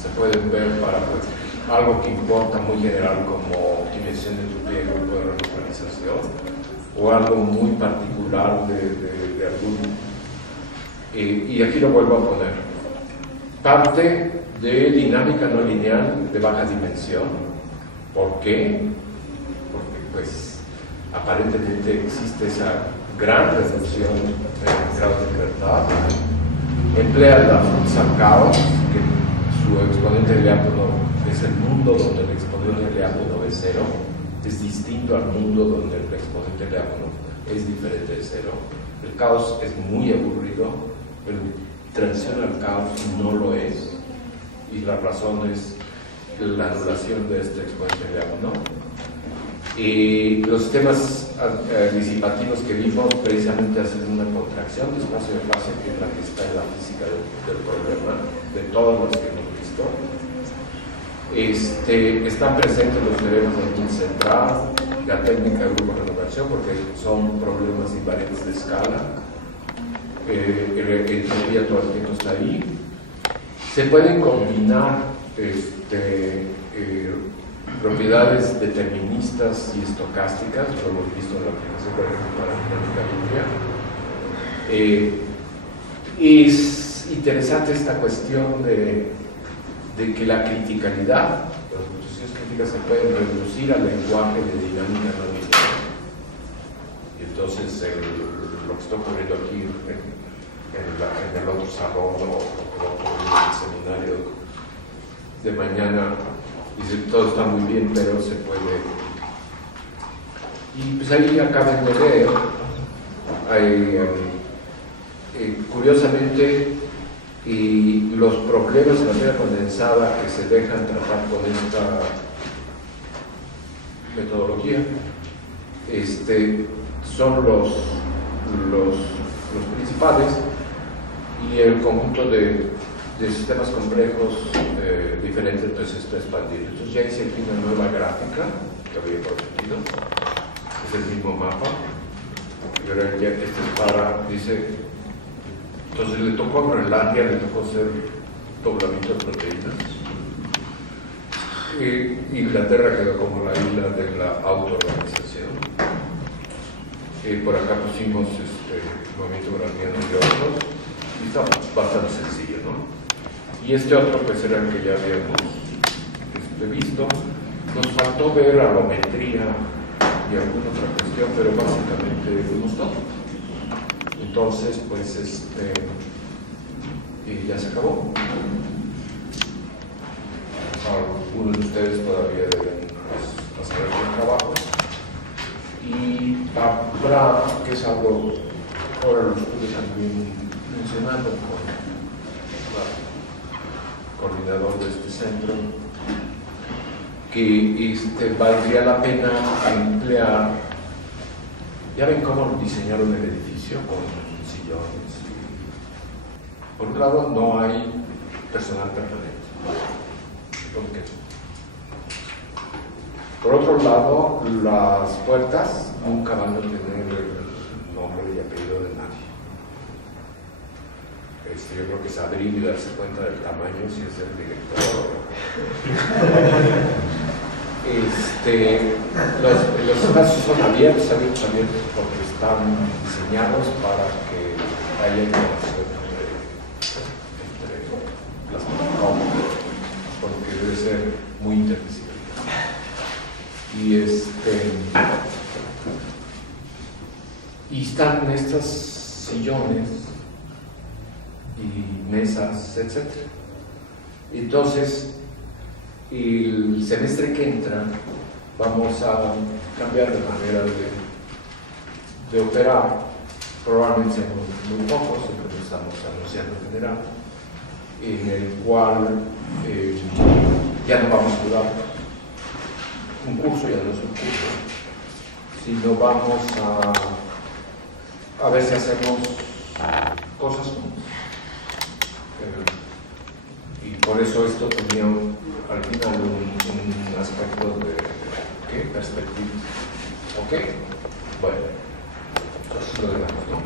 se pueden ver para algo que importa muy general como dimensión de tu pie, grupo de relocalización, o algo muy particular de algún... y aquí lo vuelvo a poner. Parte de dinámica no lineal de baja dimensión. ¿Por qué? Porque pues aparentemente existe esa gran reducción de grados de libertad. Emplea la Fuksa-Chaos, que su exponente de Lyapunov es el mundo donde el exponente de Lyapunov es 0, es distinto al mundo donde el exponente de Lyapunov es diferente de cero. El caos es muy aburrido, pero transición al caos no lo es, y la razón es la anulación de este exponente de A1. Y los sistemas disipativos que vimos precisamente hacen una contracción de espacio de fase, que es la que está en la física del problema, de todos los que hemos visto. Están presentes los teoremas del King central, la técnica de grupo de renovación, porque son problemas invariantes de escala. Entropía todo el tiempo está ahí. Se pueden combinar propiedades deterministas y estocásticas, lo hemos visto en la aplicación, por ejemplo, para la dinámica lineal. Es interesante esta cuestión de que la criticalidad, las funciones críticas se pueden reducir al lenguaje de dinámica no lineal. Y entonces lo que está ocurriendo aquí en el otro salón o en el seminario de mañana, dice todo está muy bien, pero se puede. Y pues ahí acaban de ver, curiosamente, y los problemas de materia condensada que se dejan tratar con esta metodología son los principales, y el conjunto de sistemas complejos diferentes, entonces está expandido. Entonces ya hice aquí una nueva gráfica que había prometido, es el mismo mapa, y ahora ya que dice, entonces le tocó a Groenlandia, le tocó hacer doblamiento de proteínas, y Inglaterra quedó como la isla de la autoorganización. Por acá pusimos movimiento graniano y otros, y está bastante sencillo, ¿no? Y otro pues era el que ya habíamos visto. Nos faltó ver alometría y alguna otra cuestión, pero básicamente vimos todo. Entonces, pues y ya se acabó. Algunos de ustedes todavía deben hacer el trabajo. Y habrá, que es algo, ahora lo estuve también mencionando con el coordinador de este centro, que valdría la pena emplear. Ya ven cómo diseñaron el edificio con sillones. Por un lado, no hay personal permanente. ¿Por qué? Por otro lado, las puertas nunca van a tener el nombre y apellido de nadie. Yo creo que es abrir y darse cuenta del tamaño si es el director. Los espacios son abiertos porque están diseñados para que haya interacción entre las plataformas, porque debe ser muy interdisciplinario. Y están estos sillones y mesas, etc. Entonces, el semestre que entra vamos a cambiar de manera de operar. Probablemente seamos muy pocos, entonces estamos anunciando en general, en el cual ya no vamos a dar un curso, ya no es un curso, sino vamos a ver si hacemos cosas juntos. Y por eso esto tenía al final un aspecto de ¿qué? Perspectiva. ¿Ok? Bueno, entonces lo dejamos, ¿no?